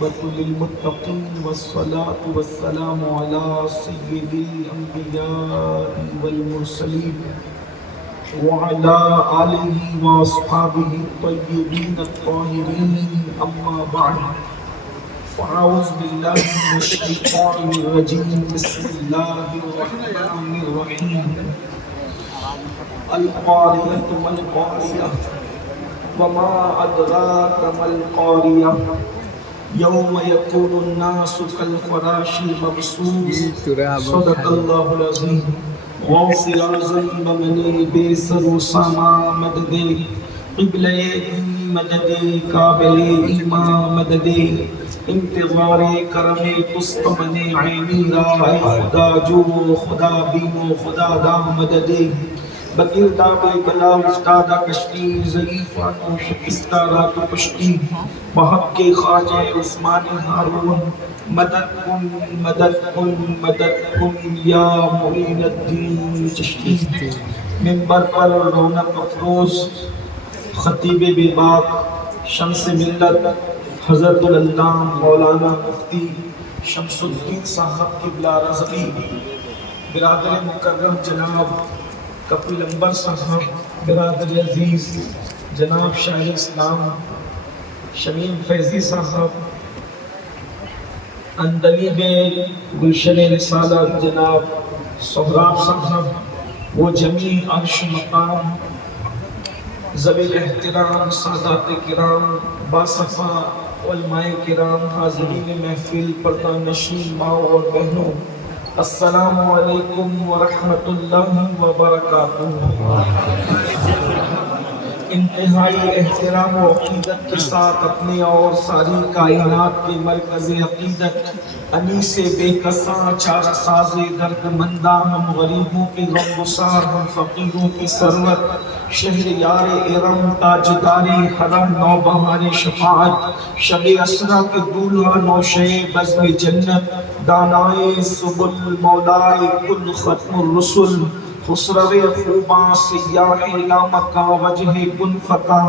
والعاقبة للمتقين والصلاة والسلام على سيد الأنبياء والمرسلين وعلى آله وأصحابه الطيبين الطاهرين أما بعد فأعوذ بالله من الشيطان الرجيم بسم الله الرحمن الرحيم القارية ما القارية وما أدراك ما القارية يوم يكون الناس كالفراش المبثوث صدق الله العظيم غوث اعظم بمنی بے سر و ساما مدد قبلہ مدد قابل ایمان مدد انتظار کرم تستمن عینی را اے خدا جو خدا بین و خدا دا مدد بگرداب بلا افتادہ کشتی ضعیفان و شکستہ رات و کشتی بحق خواجہ عثمان ہارون مدد کن مدد کن مدد کن یا معین الدین چشتی منبر پر رونق افروز خطیب بے باک شمس ملت حضرت العلامہ مولانا مفتی شمس الدین صاحب قبلہ رضوی، برادر مکرم جناب کفیل انبر صاحب، برادر عزیز جناب شاہ اسلام شمیم فیضی صاحب، اندلیب گلشن رسالت جناب سہراب صاحب، وہ جمیع عرش مقام ذوی الاحترام سادات کرام باصفا علماء کرام، حاضرین محفل، پردہ نشین ماں اور بہنوں، السلام علیکم ورحمۃ اللہ وبرکاتہ۔ انتہائی احترام و عقیدت کے ساتھ اپنے اور ساری کائنات کے مرکز عقیدت انیس بے کساں چارہ ساز درد مندہ، ہم غریبوں کی غم گسار، ہم فقیروں کی ثروت، شہر یار ارم، تاجدار حرم، نوبہار شفاعت، شب اسرا کے دولہا نوشے بزم جنت، دانائے سبل مولائے کل ختم الرسل، خسرو خوباں سیاح لامکا وجہ کن فکا،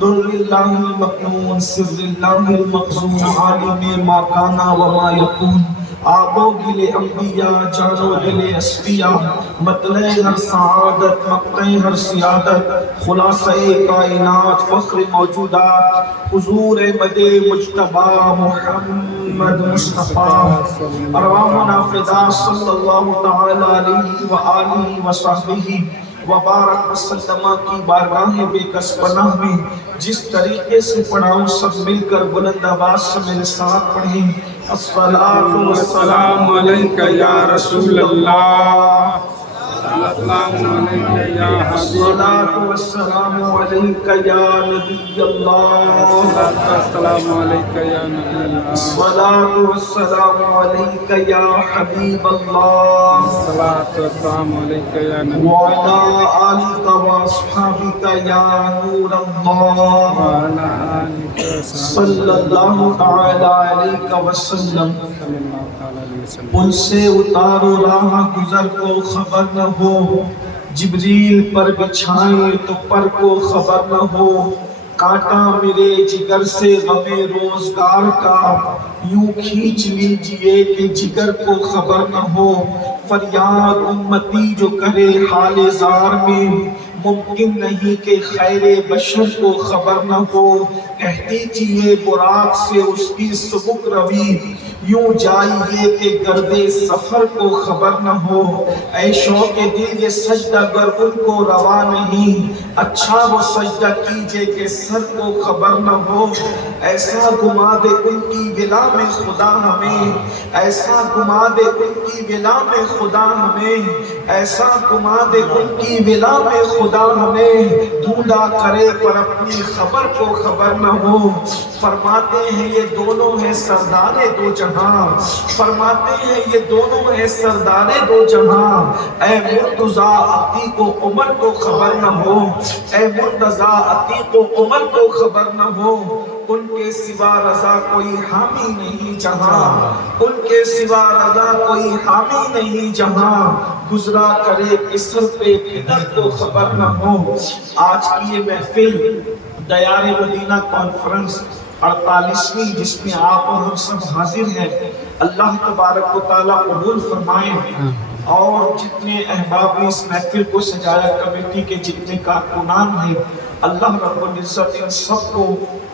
در اللہ المکنون سر اللہ المخزون، عالم ما کانا وما یکون، آبو گل انبیاء جانو دل اسفیاء، مطلع ہر سعادت مقطع ہر سیادت، خلاصہ کائنات فخر موجودات، حضور مد مجتبی محمد مصطفیٰ، ارواحنا فدا صلی اللہ تعالی علیہ وآلہ وصحبہ وبارک وسلم کی بارگاہ بے کس پناہ میں جس طریقے سے پڑھاؤں سب مل کر بلند آواز سے میرے ساتھ پڑھیں۔ الصلاة والسلام علیکہ یا رسول اللہ، السلام علیکہ یا حبیب، الصلاة والسلام علیکہ یا نبی اللہ، السلام علیکہ یا نبی اللہ، الصلاة والسلام علیکہ یا حبیب اللہ، الصلاة والسلام علیکہ یا نبی اللہ، وعلی آلکہ واصحابکہ یا نور اللہ، وعلی آلکہ صلی اللہ تعالی علیہ وسلم۔ ان سے اتارو راہ گزر کو خبر نہ ہو، جبریل پر بچھائیں تو پر کو خبر نہ ہو، کانٹا میرے جگر سے غم روزگار کا یوں کھینچ لیجئے کہ جگر کو خبر نہ ہو، فریاد امتی جو کرے حال زار میں ممکن نہیں کہ خیر بشر کو خبر نہ ہو، کہتی تھی یہ براق سے اس کی سبک روی، یوں جائیے کہ گرد سفر کو خبر نہ ہو، اے شوق دل یہ سجدہ گر ان کو روا نہیں، اچھا وہ سجدہ کیجئے کہ سر کو خبر نہ ہو، ایسا گما دے ان کی ولا میں خدا ہمیں، ایسا گما دے ان کی ولا میں خدا ہمیں، ایسا گما دے ان کی ولا میں خدا ہمیں، ڈھونڈا کرے پر اپنی خبر کو خبر نہ ہو، فرماتے ہیں یہ دونوں ہیں سردار دو جہاں، فرماتے ہیں یہ دونوں ہیں سردار دو جہاں، اے مرتضیٰ عتیق و عمر کو خبر نہ ہو، اے مرتضیٰ عتیق و عمر کو خبر نہ ہو، ان کے سوا رضا کوئی حامی نہیں جہاں، ان کے سوا رضا کوئی حامی نہیں جہاں، گزرا کرے کسر پہ پدر کو خبر نہ ہو۔ آج کی یہ محفل دیار مدینہ کانفرنس 48ویں جس میں آپ اور ہم سب حاضر ہیں، اللہ تبارک و تعالیٰ قبول فرمائیں، اور جتنے احباب نے اس محفل کو سجایا، کمیٹی کے جتنے کارکنان ہیں، اللہ رب العزت ان سب کو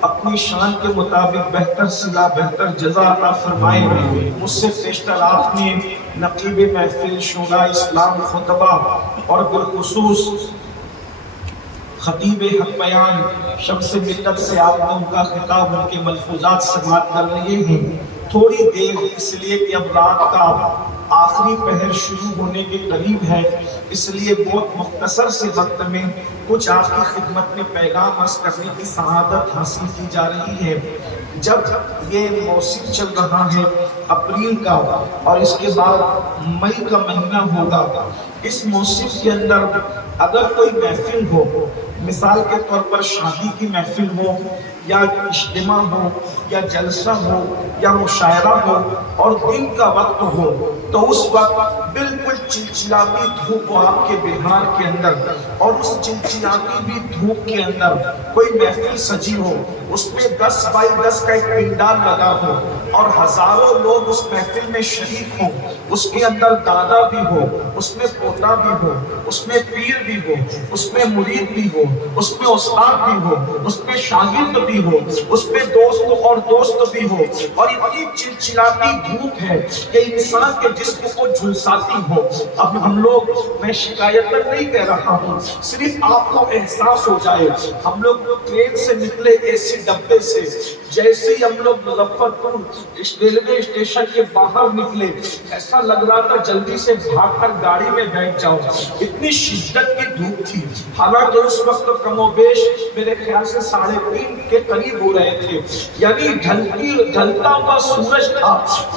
اپنی شان کے مطابق بہتر صلہ بہتر جزا عطا فرمائے۔ مجھ سے پیشتر آپ نے نقیب محفل شورا اسلام خطبہ اور بالخصوص خطیب حق بیان شمس ملت سے آپ نے ان کا خطاب، ان کے ملفوظات سماعت کر لیے ہیں۔ تھوڑی دیر اس لیے کہ اب رات کا آخری پہر شروع ہونے کے قریب ہے، اس لیے بہت مختصر سے وقت میں کچھ آپ کی خدمت میں پیغام عرض کرنے کی سعادت حاصل کی جا رہی ہے۔ جب یہ موسم چل رہا ہے اپریل کا، اور اس کے بعد مئی کا مہینہ ہوگا، اس موسم کے اندر اگر کوئی محفل ہو، مثال کے طور پر شادی کی محفل ہو، یا اجتماع ہو، یا جلسہ ہو، یا مشاعرہ ہو، اور دن کا وقت ہو، تو اس وقت بالکل چلچلاتی دھوپ آپ کے بہار کے اندر، اور اس چلچلاتی بھی دھوپ کے اندر کوئی محفل سجی ہو، اس میں 10 بائی 10 کا ایک پنڈال لگا ہو، اور ہزاروں لوگ اس محفل میں شریک ہوں، اس کے اندر دادا بھی ہو، اس میں پوتا بھی ہو، اس میں پیر بھی ہو، اس میں مرید بھی ہو، اس میں استاد بھی ہو، اس میں شاگرد بھی ہو، اس میں دوست اور دوست بھی ہو، اور اتنی چلچلاتی دھوپ ہے کہ انسان کے جسم کو جھلساتی ہو۔ اب ہم لوگ، میں شکایت نہیں کہہ رہا ہوں، صرف آپ کو احساس ہو جائے، ہم لوگ ٹرین سے نکلے اے سی ڈبے سے، جیسے ہی ہم لوگ مظفر پور ریلوے اسٹیشن کے باہر نکلے، ایسا لگ رہا تھا جلدی سے بھاگ کر گاڑی میں بیٹھ جاؤ، اتنی شدت کی دھوپ تھی۔ حالانکہ اس وقت کم و بیش میرے خیال سے 3:30 کے قریب ہو رہے تھے، یعنی ڈھلتا ہوا سورج تھا،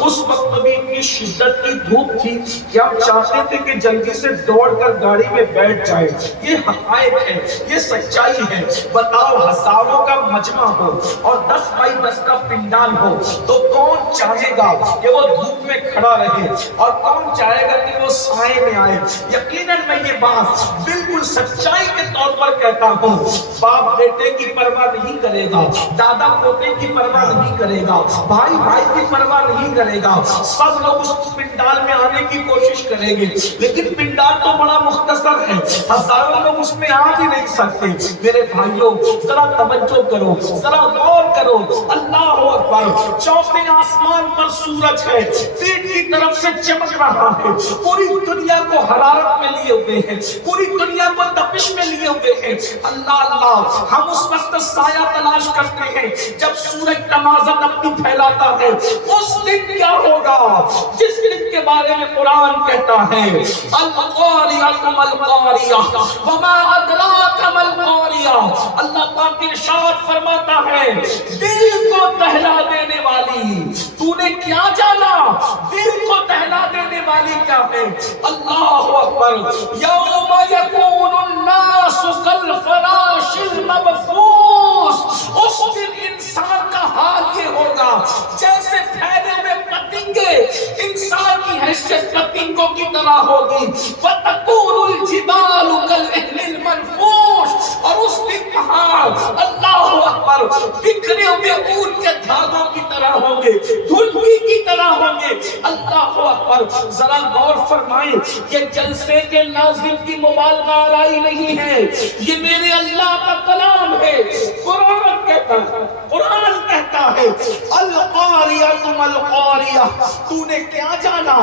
اس وقت بھی اتنی شدت کی دھوپ تھی کہ ہم چاہتے تھے کہ جلدی سے دوڑ کر گاڑی میں بیٹھ جائے۔ یہ حقائق ہے، یہ سچائی ہے۔ بتاؤ، ہزاروں کا مجمع ہو اور 10 بائی 10 کا پنڈال ہو، تو کون چاہے گا کہ وہ دھوپ میں کھڑا رہے، اور کون چاہے گا کہ وہ سائے میں آئے؟ یقیناً میں یہ بات بالکل سچائی کے طور پر کہتا ہوں، باپ بیٹے کی پرواہ نہیں کرے گا، دادا پوتے کی پرواہ نہیں کرے گا، بھائی بھائی کی پرواہ نہیں کرے گا، سب لوگ اس پنڈال میں آنے کی کوشش کریں گے، لیکن پنڈال تو بڑا مختصر ہے، ہزاروں لوگ اس میں آ بھی نہیں سکتے۔ میرے بھائیوں، ذرا توجہ کرو، ذرا غور کرو، اللہ اکبر، چوتھے آسمان پر سورج ہے، پیٹ کی طرف سے چمک رہا ہے، پوری دنیا کو حرارت میں لیے ہوئے ہیں، پوری دنیا کو تپش میں لیے ہوئے ہیں۔ اللہ اللہ، ہم اس وقت سایہ تلاش کرتے ہیں جب سورج تمازت اپنی پھیلاتا ہے۔ اس دن کیا ہوگا جس دن کے بارے میں قرآن کہتا ہے، القاریۃ مالقاریہ وما ادراک مالقاریہ۔ اللہ پاک ارشاد فرماتا ہے، دل کو دہلا دینے والی، تو نے کیا جانا دل کو دہلا دینے والی کیا ہے؟ اللہ اکبر، یوم یکون الناس کالفراش المبثوث۔ اس دن انسان کا حال یہ ہوگا جیسے پھیلے ہوئے پتنگے، انسان کی حیثیت پتنگوں کی طرح ہوگی۔ وتکون الجبال کالعہن المنفوش، اور اس دن پہاڑ، اللہ اکبر، بکھرے ہوئے اون کے دھاگوں کی طرح ہوں گے، دھلکی کی طرح ہوں گے۔ اللہ اکبر، ذرا غور فرمائیں، یہ جلسے کے ناظم کی مبالغہ آرائی نہیں ہے، یہ میرے اللہ کا کلام ہے۔ قرآن کہتا ہے، قرآن کہتا ہے، القاریۃ مالقاریہ، تو نے کیا جانا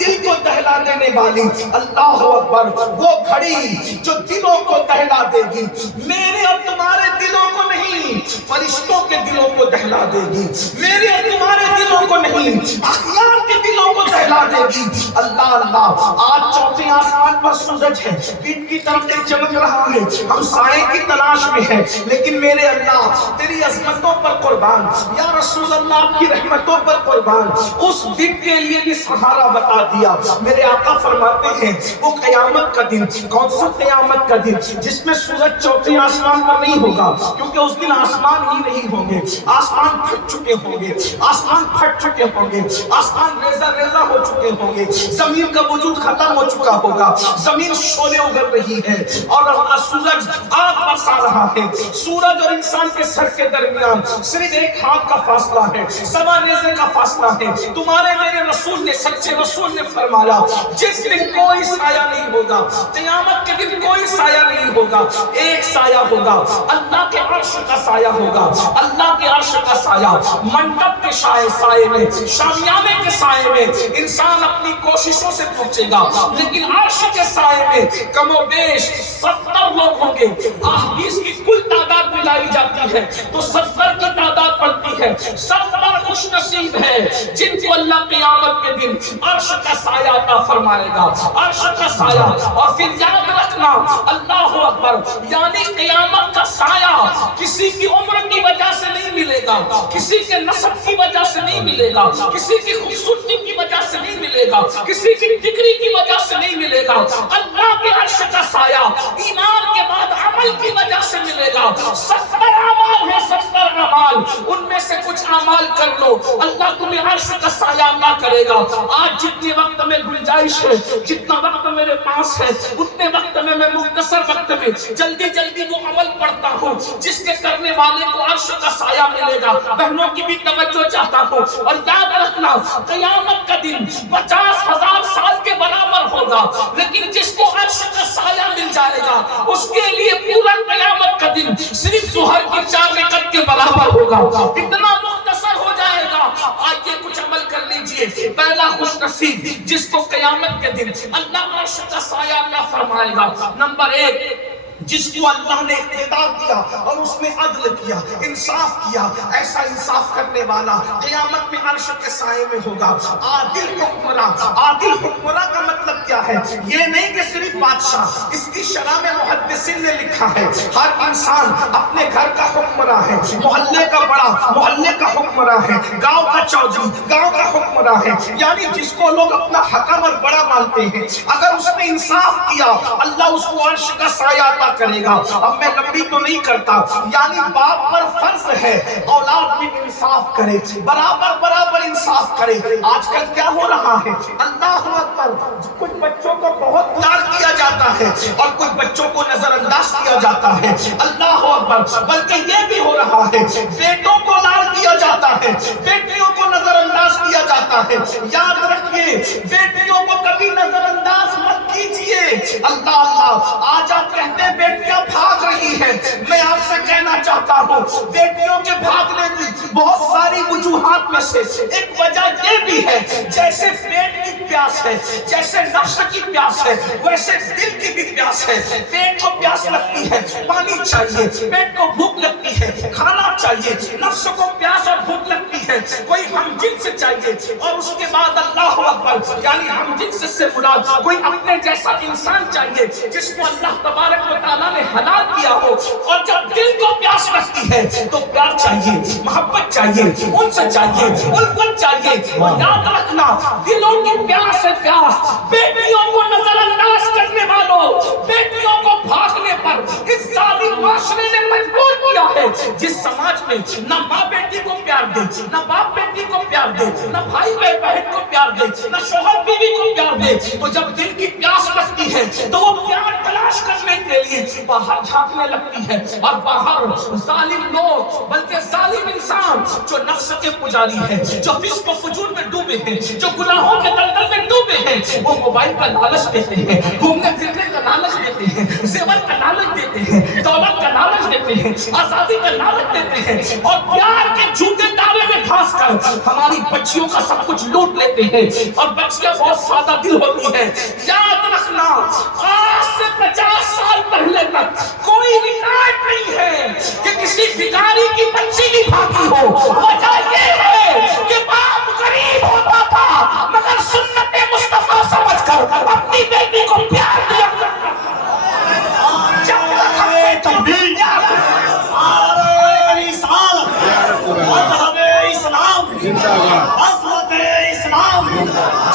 دل کو دہلا دینے والی۔ اللہ اکبر، وہ گھڑی جو دلوں کو دہلا دے گی، میرے اور تمہارے دلوں کو نہیں، فرشتوں کے دلوں کو دہلا دے گی، میرے اور تمہارے دلوں کو نہیں، اخیار کے دلوں کو دہلا دے گی۔ اللہ اللہ، آج چوتھے آسمان پر سورج ہے، دن کی طرف سے چمک رہا ہے، ہم سائے کی تلاش میں ہیں، لیکن میرے اللہ تیری عظمتوں پر قربان، یا رسول اللہ آپ کی رحمتوں پر قربان، اس دن کے لیے بھی سہارا بتا دیا۔ میرے آقا فرماتے ہیں، وہ قیامت کا دن، کون سا قیامت کا دن؟ جس میں سورج چوتھے آسمان پر نہیں ہوگا، کیونکہ اس دن آسمان ہی نہیں ہوں گے، آسمان پھٹ چکے ہوں گے، آسمان پھٹ چکے ہوں گے، آسمان ریزہ ریزہ ہو چکے ہوں گے، زمین کا وجود ختم ہو چکا ہوگا، زمین شعلے اگل رہی ہے اور سورج آگ برسا رہا ہے۔ سورج اور انسان کے سر کے درمیان صرف ایک ہاتھ کا فاصلہ ہے، سوا نیزے کا فاصلہ ہے۔ تمہارے میرے رسول نے، سچے رسول نے فرمایا جس دن کوئی سایہ نہیں ہوگا، قیامت کے دن کوئی سایہ نہیں ہوگا، ایک سایہ ہوگا، اللہ کے عرش کا سایہ ہوگا، اللہ کے عرش کا سایہ۔ منڈپ کے سائے میں، شامیانے کے سائے میں انسان اپنی کوششوں سے پہنچے گا، لیکن عرش کے سائے میں کم و بیش 70 لوگ ہوں گے۔ احادیث کی کل تعداد ملائی جاتی ہے تو 70 کی تعداد پڑتی ہے۔ 70 خوش نصیب ہے جن کو اللہ قیامت کے دن عرش کا سایہ عطا فرمائے گا، عرش کا سایہ۔ اور پھر یاد رکھنا، اللہ اکبر، یعنی قیامت کا سایہ کسی کی عمر کی وجہ سے نہیں ملے گا، کسی کے نسب کی وجہ سے نہیں ملے گا، کسی کی خوبصورتی کی وجہ سے نہیں ملے گا، کسی کی ڈگری کی وجہ سے نہیں ملے گا۔ اللہ کے عرش کا سایہ ایمان کے بعد عمل کی وجہ سے ملے گا۔ 70 اعمال ہے، 70 اعمال، ان میں سے کچھ اعمال کر لو، اللہ تمہیں عرش کا سایہ عطا کرے گا۔ آج جتنے وقت میں گنجائش ہے، جتنا وقت میرے پاس ہے، اتنے وقت میں مختصر وقت میں جلدی جلدی وہ عمل پڑھتا ہوں جس کے کرنے والے کو عرش کا سایہ ملے گا۔ بہنوں کی بھی توجہ چاہتا ہوں، اور یاد رکھنا قیامت کا دن 50,000 سال کے برابر ہوگا، لیکن جس کو عرش کا سایہ مل جائے گا اس کے لیے پورا قیامت کا دن صرف ظہر کی 4 رکعت کے برابر ہوگا، اتنا مختصر ہو جائے گا۔ آئیے کچھ عمل کر لیجئے۔ پہلا خوش نصیب جس کو قیامت کے دن اللہ عرش کا سایہ عطا فرمائے گا، نمبر 1 جس کو اللہ نے اقتدار دیا اور اس نے عدل کیا، انصاف کیا۔ ایسا انصاف کرنے والا قیامت میں عرش کے سائے میں ہوگا۔ عادل حکمراں، عادل حکمراں کا مطلب کیا ہے؟ یہ نہیں کہ صرف بادشاہ، اس کی شرح میں محدثین نے لکھا ہے ہر انسان اپنے گھر کا حکمراں ہے، محلے کا بڑا محلے کا حکمراں ہے، گاؤں کا چودھری گاؤں کا حکمراں ہے، یعنی جس کو لوگ اپنا حکم اور بڑا مانتے ہیں۔ اگر اس نے انصاف کیا اللہ اس کو عرش کا سایہ عطا کرے گا۔ اب میں لمبی تو نہیں کرتا، یعنی باپ پر فرض ہے اولاد بھی انصاف کرے، برابر برابر انصاف کرے۔ آج کل کیا ہو رہا ہے؟ اللہ اکبر، کچھ بچوں کو بہت پیار کیا جاتا ہے اور کچھ بچوں کو نظر انداز کیا جاتا ہے۔ اللہ اکبر، بلکہ یہ بھی ہو رہا ہے بیٹوں کو لال کیا جاتا ہے، بیٹیوں کو نظر انداز کیا جاتا ہے۔ یاد رکھیے بیٹیوں کو کبھی نظر انداز مت کیجیے۔ اللہ اللہ، آج آپ کہتے ہیں بیٹیاں بھاگ رہی ہیں، میں آپ سے کہنا چاہتا ہوں بیٹیوں کے بھاگنے کی بہت ساری وجوہات میں سے ایک وجہ یہ بھی ہے، جیسے پیٹ کی پیاس ہے، جیسے نفس کی پیاس ہے، ویسے دل کی بھی پیاس ہے۔ پیٹ کو پیاس لگتی ہے، پانی چاہیے، پیٹ کو بھوک لگتی ہے، کھانا چاہیے، نفس کو پیاس اور بھوک لگتی ہے، کوئی ہم جنس چاہیے، اور اس کے بعد اللہ اکبر، یعنی ہم جنس سے مراد کوئی اپنے جیسا انسان چاہیے جس کو اللہ تبارک و تعالیٰ نے حلال کیا ہو۔ اور جب دل کو پیاس لگتی ہے تو پیار چاہیے، محبت چاہیے، انس چاہیے، الفت چاہیے۔ اور یاد رکھنا دلوں کی پیاس ہے پیاس۔ بیٹیوں کو نظر انداز کرنے والوں، بیٹیوں کو بھاگنے پر اس ظالم معاشرے نے مجبور کیا ہے، جس سماج میں نہ ماں بیٹی کو پیار دے، نہ باپ بیٹی کو پیار دے، نہ بھائی بہن کو پیار دے، نہ شوہر بیوی کو پیار دے، تو جب دل کی پیاس لگتی ہے تو وہ پیار تلاش کرنے کے لیے باہر جھانکنے لگتی ہے، اور باہر ظالم لوگ، بلکہ ظالم انسان جو نفس کے پجاری ہیں، جو فسق و فجور میں ڈوبے ہیں، جو گناہوں کے دلدل میں ڈوبے ہیں، وہ موبائل کا لالچ دیتے ہیں، گھومنے پھرنے کا لالچ دیتے ہیں، زیور کا لالچ دیتے ہیں، دولت کا لالچ دیتے ہیں، آزادی کا لالچ دیتے ہیں، اور پیار کے جھوٹے دعوے میں پھنس کر ہماری بچیوں کا سب کچھ لوٹ لیتے ہیں، اور بچیاں بہت سادہ دل ہوتی ہیں۔ یاد رکھنا آج سے 50 سال پہلے تک کوئی ریکارڈ نہیں ہے کہ کسی بھکاری کی بچی بھی بھاگی ہو۔ وجہ یہ ہے کہ باپ غریب ہوتا تھا مگر سنت مصطفیٰ سمجھ کر اپنی بیٹی کو پیار دیا کرتا تھا۔ جب تک ہمیں تبدیل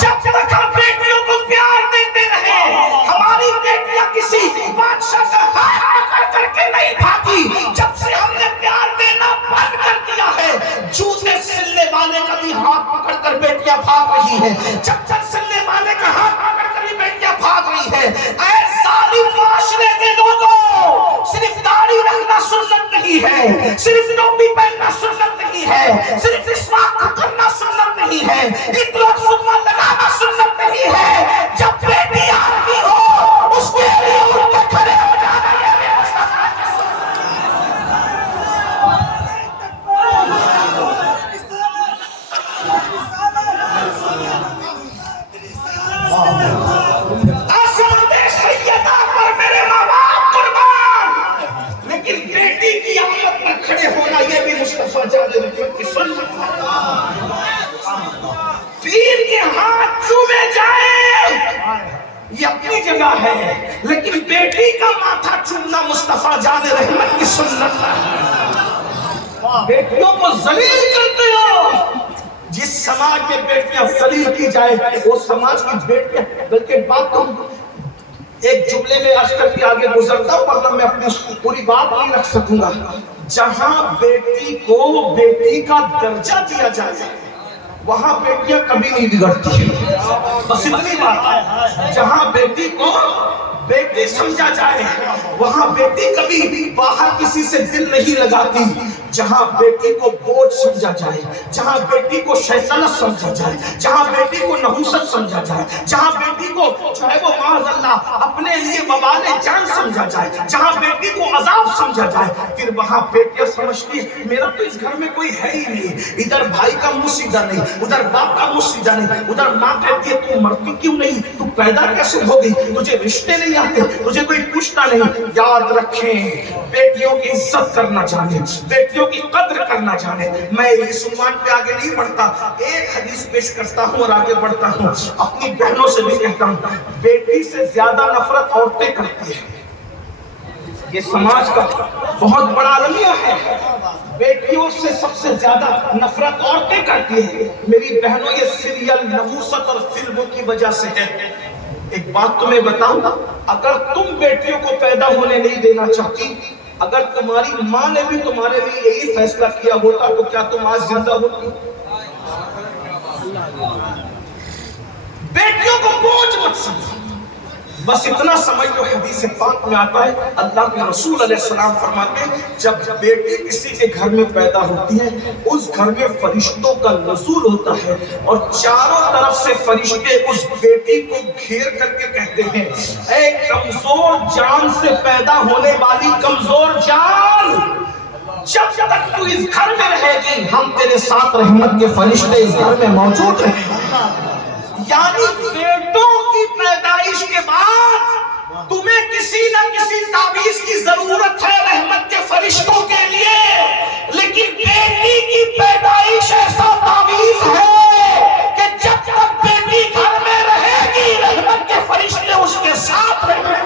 جب تک ہم بیٹیوں کو پیار دیتے رہے، ہماری بیٹیاں کسی بادشاہ کا ہاتھ پکڑ کر کے نہیں بھاگی۔ جب سے ہم نے پیار والی ہاتھ پکڑ کر بیٹیاں بھاگ رہی ہیں، چکر چلنے والے کا ہاتھ پکڑ کر بھی بیٹیاں بھاگ رہی ہیں۔ اے ظالم معاشرے کے لوگوں، صرف داڑھی رکھنا سنت نہیں ہے، صرف ٹوپی پہننا سنت نہیں ہے، صرف مسواک کرنا سنت نہیں ہے، ایک لوگ سننا لگانا سنت نہیں ہے۔ جب بیٹی آ رہی ہو اس کے لیے اٹھ کے کھڑے ہو جانا، یہ بھی مصطفیٰ کی عظمت سیدہ پر میرے ماں باپ قربان، لیکن بیٹی کی عظمت پر کھڑے ہونا یہ بھی مصطفیٰ جان کی سنت ہے۔ پیر کے ہاتھ چومے جائیں یہ اپنی جگہ ہے، لیکن بیٹی کا ماتھا چومنا مصطفیٰ جان رحمت کی سنت ہے۔ بیٹیوں کو ذلیل کرتے ہو، جس سماج میں بیٹیاں ذلیل کی جائے وہ سماج کی بیٹیاں، بلکہ بات تو ایک جملے میں عرض کر کے آگے گزرتا ہوں ورنہ میں اپنی پوری بات نہیں رکھ سکوں گا۔ جہاں بیٹی کو بیٹی کا درجہ دیا جائے وہاں بیٹیاں کبھی نہیں بگڑتی، بس اتنی بات ہے۔ جہاں بیٹی کو بیٹی سمجھا جائے وہاں بیٹی کبھی باہر کسی سے دل نہیں لگاتی۔ جہاں بیٹی کو بوجھ سمجھا جائے، جہاں بیٹی کو شیطنت سمجھا جائے، جہاں بیٹی کو نحوست سمجھا جائے، جہاں بیٹی کو چاہے وہ معاذ اللہ اپنے لیے وبال جان سمجھا جائے، جہاں بیٹی کو عذاب سمجھا جائے، پھر وہاں بیٹیاں سمجھتی میرا تو اس گھر میں کوئی ہے ہی نہیں، ادھر بھائی کا منہ سیدھا نہیں، ادھر باپ کا منہ سیدھا نہیں، ادھر ماں کہتی ہے تو مرتی کیوں نہیں، تو پیدا کیسے ہو گئی، تجھے رشتے نہیں آتے، تجھے کوئی پوچھتا نہیں۔ یاد رکھیں بیٹیوں کی عزت کرنا جانے، بیٹیوں کی قدر کرنا جانے۔ میں اس عنوان پہ آگے نہیں بڑھتا، ایک حدیث پیش کرتا ہوں اور آگے بڑھتا ہوں۔ اپنی بہنوں سے بھی کہتا ہوں بیٹی سے زیادہ نفرت عورتیں کرتی ہیں، یہ سماج کا بہت بڑا المیہ ہے۔ بیٹیوں سے سب سے زیادہ نفرت عورتیں کرتی ہیں۔ میری بہنوں یہ سیریل نحوست اور فلموں کی وجہ سے ہے۔ ایک بات تمہیں بتاؤں، اگر تم بیٹیوں کو پیدا ہونے نہیں دینا چاہتی، اگر تمہاری ماں نے بھی تمہارے لیے یہی فیصلہ کیا ہوتا تو کیا تم آج زندہ ہوتی؟ بیٹیوں کو بوجھ مت سمجھو، بس اتنا سمجھ لو حدیث پاک میں آتا ہے اللہ کے رسول علیہ السلام فرماتے ہیں جب بیٹی کسی کے گھر میں پیدا ہوتی ہے اس گھر میں فرشتوں کا نزول ہوتا ہے اور چاروں طرف سے فرشتے اس بیٹی کو گھیر کر کے کہتے ہیں اے کمزور جان سے پیدا ہونے والی کمزور جان، جب تک تو اس گھر میں رہے گی ہم تیرے ساتھ رحمت کے فرشتے اس گھر میں موجود رہیں گے۔ یعنی بیٹوں کی پیدائش کے بعد تمہیں کسی نہ کسی تعویذ کی ضرورت ہے رحمت کے فرشتوں کے لیے، لیکن بیٹی کی پیدائش ایسا تعویذ ہے کہ جب تک بیٹی گھر میں رہے گی رحمت کے فرشتے اس کے ساتھ رہیں گے۔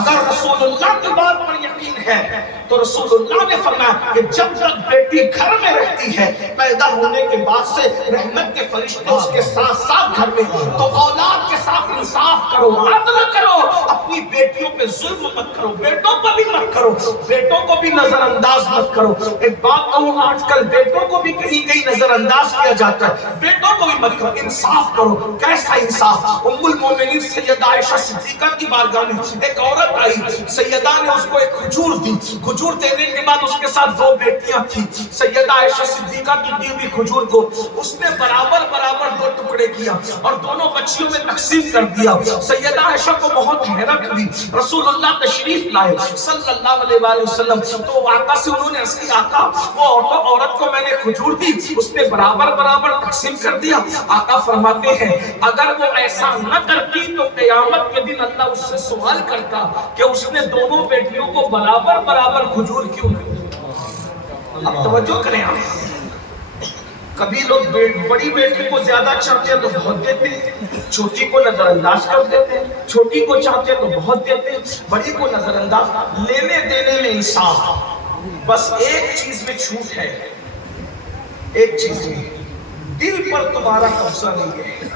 اگر رسول اللہ کی بات پر یقین ہے تو رسول اللہ نے فرمایا کہ جب تک بیٹی گھر میں رہتی ہے پیدا ہونے کے بعد سے رحمت کے فرشتے اس کے ساتھ ساتھ گھر میں، تو اولاد کے ساتھ انصاف کرو، عدل کرو، اپنی بیٹیوں پہ ظلم مت کرو، بیٹوں کو بھی مت کرو، بیٹوں کو بھی نظر انداز مت کرو۔ ایک بات کہوں آج کل بیٹوں کو بھی کہیں کہیں نظر انداز کیا جاتا ہے، بیٹوں کو بھی مت کرو، انصاف کرو۔ کیسا انصاف؟ ام المومنین سیدہ عائشہ صدیقہ کی بارگاہ میں ایک عورت آئی، سیدہ نے اس کو ایک کھجور دی، کھجور دینے کے بعد اس کے ساتھ دو بیٹیاں تھیں، سیدہ عائشہ صدیقہ کی دی ہوئی کھجور کو اس نے برابر برابر دو ٹکڑے کیا اور دونوں بچیوں میں تقسیم کر دیا۔ سیدہ عائشہ کو بہت حیرت ہوئی، رسول اللہ تشریف لائے صلی اللہ علیہ وآلہ وسلم، تو آقا سے انہوں نے عرض کی آقا وہ عورت کو میں نے کھجور دی اس نے برابر برابر تقسیم کر دیا۔ آقا فرماتے ہیں اگر وہ ایسا نہ کرتی تو قیامت کے دن اللہ اس سے سوال کرتا کہ اس نے دونوں بیٹیوں کو برابر برابر کھجور کیوں نہیں۔ اب توجہ کریں آپ، کبھی لوگ بڑی بیٹی کو زیادہ چاہتے ہیں تو بہت دیتے ہیں، چھوٹی کو نظر انداز کر دیتے ہیں، چھوٹی کو چاہتے ہیں تو بہت دیتے ہیں، بڑی کو نظر انداز۔ لینے دینے میں انصاف، بس ایک چیز میں چھوٹ ہے، ایک چیز میں دل پر تمہارا قبضہ نہیں ہے۔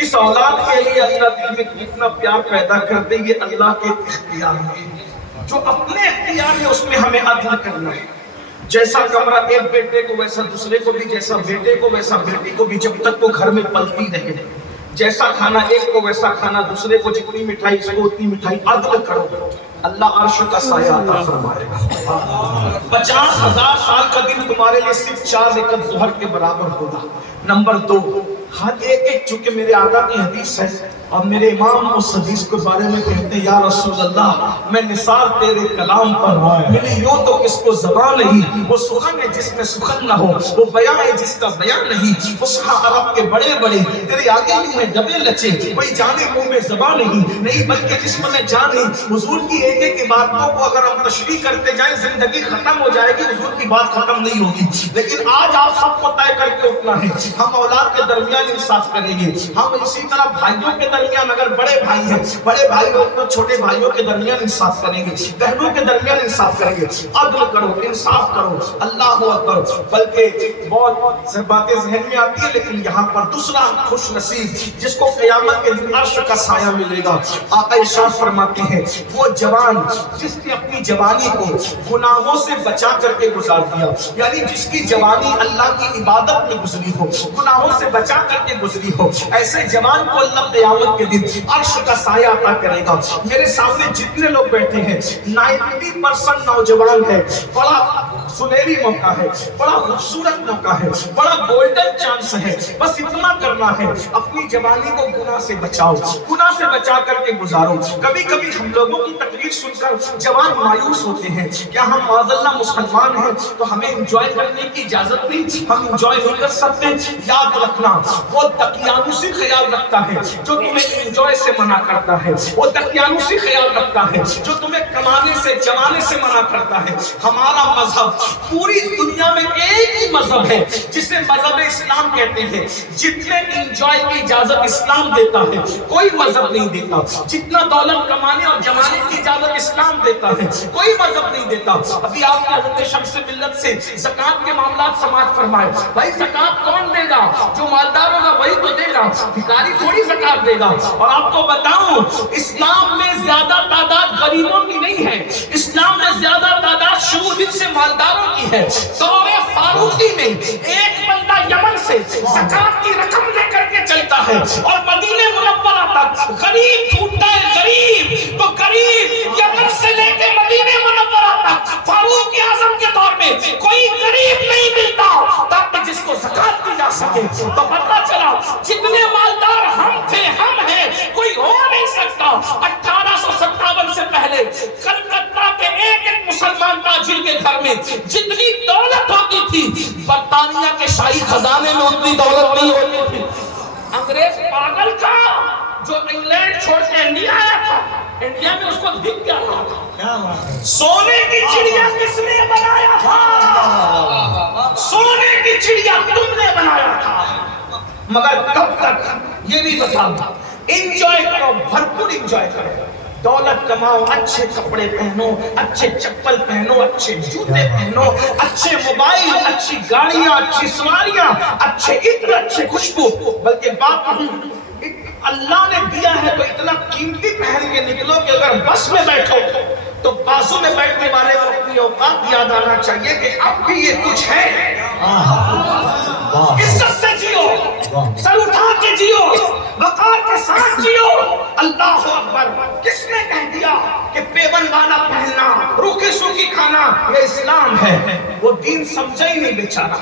اس اولاد کے لیے اللہ دل میں کتنا پیار پیدا کر دے یہ اللہ کے اختیار میں، جو اپنے اختیار ہے اس میں ہمیں عدل کرنا ہے۔ جیسا کمرہ ایک بیٹے کو ویسا دوسرے کو بھی، جیسا بیٹے کو ویسا بیٹی کو بھی، جب تک وہ گھر میں پلتی رہے۔ جیسا کھانا ایک کو ویسا کھانا دوسرے کو، جتنی مٹھائی اس کو اتنی مٹھائی، عدل کرو، اللہ عرش کا سایہ عطا فرمائے گا۔ 50,000 سال کا دن تمہارے لیے صرف 4 رکعت ظہر کے برابر ہوگا۔ نمبر 2، ہر ایک چونکہ میرے آقا کی حدیث ہے اور میرے امام اس حدیث کے بارے میں کہتے ہیں یا رسول اللہ میں نثار تیرے کلام پر میری یوں تو کس کو زبان نہیں، وہ سخن ہے جس میں سخن نہ ہو، وہ بیان ہے جس کا بیان نہیں، فصحا عرب کے بڑے بڑے تیرے آگے یوں ہے جبے لچے، کوئی جانے منہ میں زبان نہیں بلکہ جسم میں جان نہیں۔ حضور کی ایک ایک عبادتوں کو اگر ہم تشریح کرتے جائیں زندگی ختم ہو جائے گی، حضور کی بات ختم نہیں ہوگی۔ لیکن آج آپ سب کو طے کر کے اٹھنا ہے، ہم اولاد کے درمیان انصاف کریں گے، ہم اسی طرح بھائیوں کے درمیان اگر بڑے بھائی ہیں بڑے بھائی ہو تو چھوٹے بھائیوں کے درمیان انصاف کریں گے، بہنوں کے درمیان انصاف کریں گے، عدل کرو، انصاف کرو، اللہ اکبر۔ بلکہ بہت سے باتیں ذہن میں آتی ہیں لیکن یہاں پر دوسرا خوش نصیب جس کو قیامت کے دن عرش کا سایہ ملے گا، آقا ارشاد فرماتے ہیں وہ جوان جس نے اپنی جوانی کو گناہوں سے بچا کر کے گزار دیا، یعنی جس کی جوانی اللہ کی عبادت میں گزری ہو، گناہوں سے بچا کر کے گزری ہو، ایسے جوان کو اللہ قیامت کے دن عرش کا سایہ عطا کرے گا۔ میرے سامنے جتنے لوگ بیٹھے ہیں 90% نوجوان ہے، بڑا سنہری موقع ہے، بڑا خوبصورت موقع ہے، بڑا گولڈن چانس ہے، بس اتنا کرنا ہے اپنی جوانی کو گناہ سے بچاؤ، گناہ سے بچا کر کے گزارو۔ کبھی کبھی ہم لوگوں کی تقریر سن کر جوان مایوس ہوتے ہیں، کیا ہم معذاللہ مسلمان ہیں تو ہمیں انجوائے کرنے کی اجازت نہیں، ہم انجوائے نہیں کر سکتے؟ یاد رکھنا وہ دقیانوسی خیال رکھتا ہے جو تمہیں انجوائے سے منع کرتا ہے، وہ دقیانوسی خیال رکھتا ہے جو تمہیں کمانے سے جمانے سے منع کرتا ہے۔ ہمارا مذہب پوری دنیا میں ایک ہی مذہب ہے جسے مذہب اسلام کہتے ہیں، جتنے انجوائے کی اجازت اسلام دیتا ہے کوئی مذہب نہیں دیتا، جتنا دولت کمانے اور جمانے کی اجازت اسلام دیتا ہے کوئی مذہب نہیں دیتا۔ ابھی آپ نے حضرت شمس ملت سے زکوٰۃ کے معاملات سماعت فرمائے، بھائی زکوٰۃ کون دے گا؟ جو مالدار ہوگا وہی تو دے گا، بھکاری تھوڑی زکوٰۃ دے گا۔ اور آپ کو بتاؤں اسلام میں زیادہ تعداد غریبوں کی نہیں ہے، اسلام میں زیادہ تعداد شروع دن سے مالداروں کی ہے۔ دور فاروقی میں ایک بندہ یمن سے زکوٰۃ کی رقم لے کر کے چلتا ہے اور مدینہ منورہ تک غریب ڈھونڈتا ہے، غریب تو غریب یمن سے لے کے مدینہ منورہ تک فاروق اعظم کے دور میں کوئی غریب نہیں ملتا تاکہ جس کو زکوٰۃ دی جا سکے۔ تو پتہ چلا جتنے مالدار ہم تھے ہم ہیں، کوئی ہو نہیں سکتا۔ 1857 سے پہلے کلکتہ کے ایک مسلمان تاجر کے گھر میں جتنی دولت ہوتی تھی برطانیہ کے شاہی خزانے میں اتنی دولت نہیں ہوتی تھی۔ انگریز پاگل تھا جو انگلینڈ چھوڑ کے انڈیا آیا تھا، انڈیا میں اس کو دکھ کیا رہا تھا؟ سونے کی چڑیا کس نے بنایا تھا؟ سونے کی چڑیا تم نے بنایا تھا، مگر کب تک یہ بھی بتاؤ۔ انجوائے کرو، بھرپور انجوائے کرو، دولت کماؤ، اچھے کپڑے پہنو، اچھے چپل پہنو، اچھے جوتے پہنو، اچھے موبائل، اچھی گاڑیاں، اچھی سواریاں، اچھے عطر، اچھے خوشبو۔ بلکہ بات اللہ نے دیا ہے تو اتنا قیمتی پہن کے نکلو کہ اگر بس میں بیٹھو تو بازو میں بیٹھنے والے کو اپنی اوقات یاد آنا چاہیے کہ اب بھی یہ کچھ ہے۔ عزت سے جیو، سر اٹھا کے جیو، وقار کے ساتھ جیو۔ اللہ اکبر۔ کس نے کہہ دیا کہ پیون والا پہننا، روکھی سوکھی کھانا یہ اسلام ہے؟ وہ دین سمجھا ہی نہیں بیچارہ،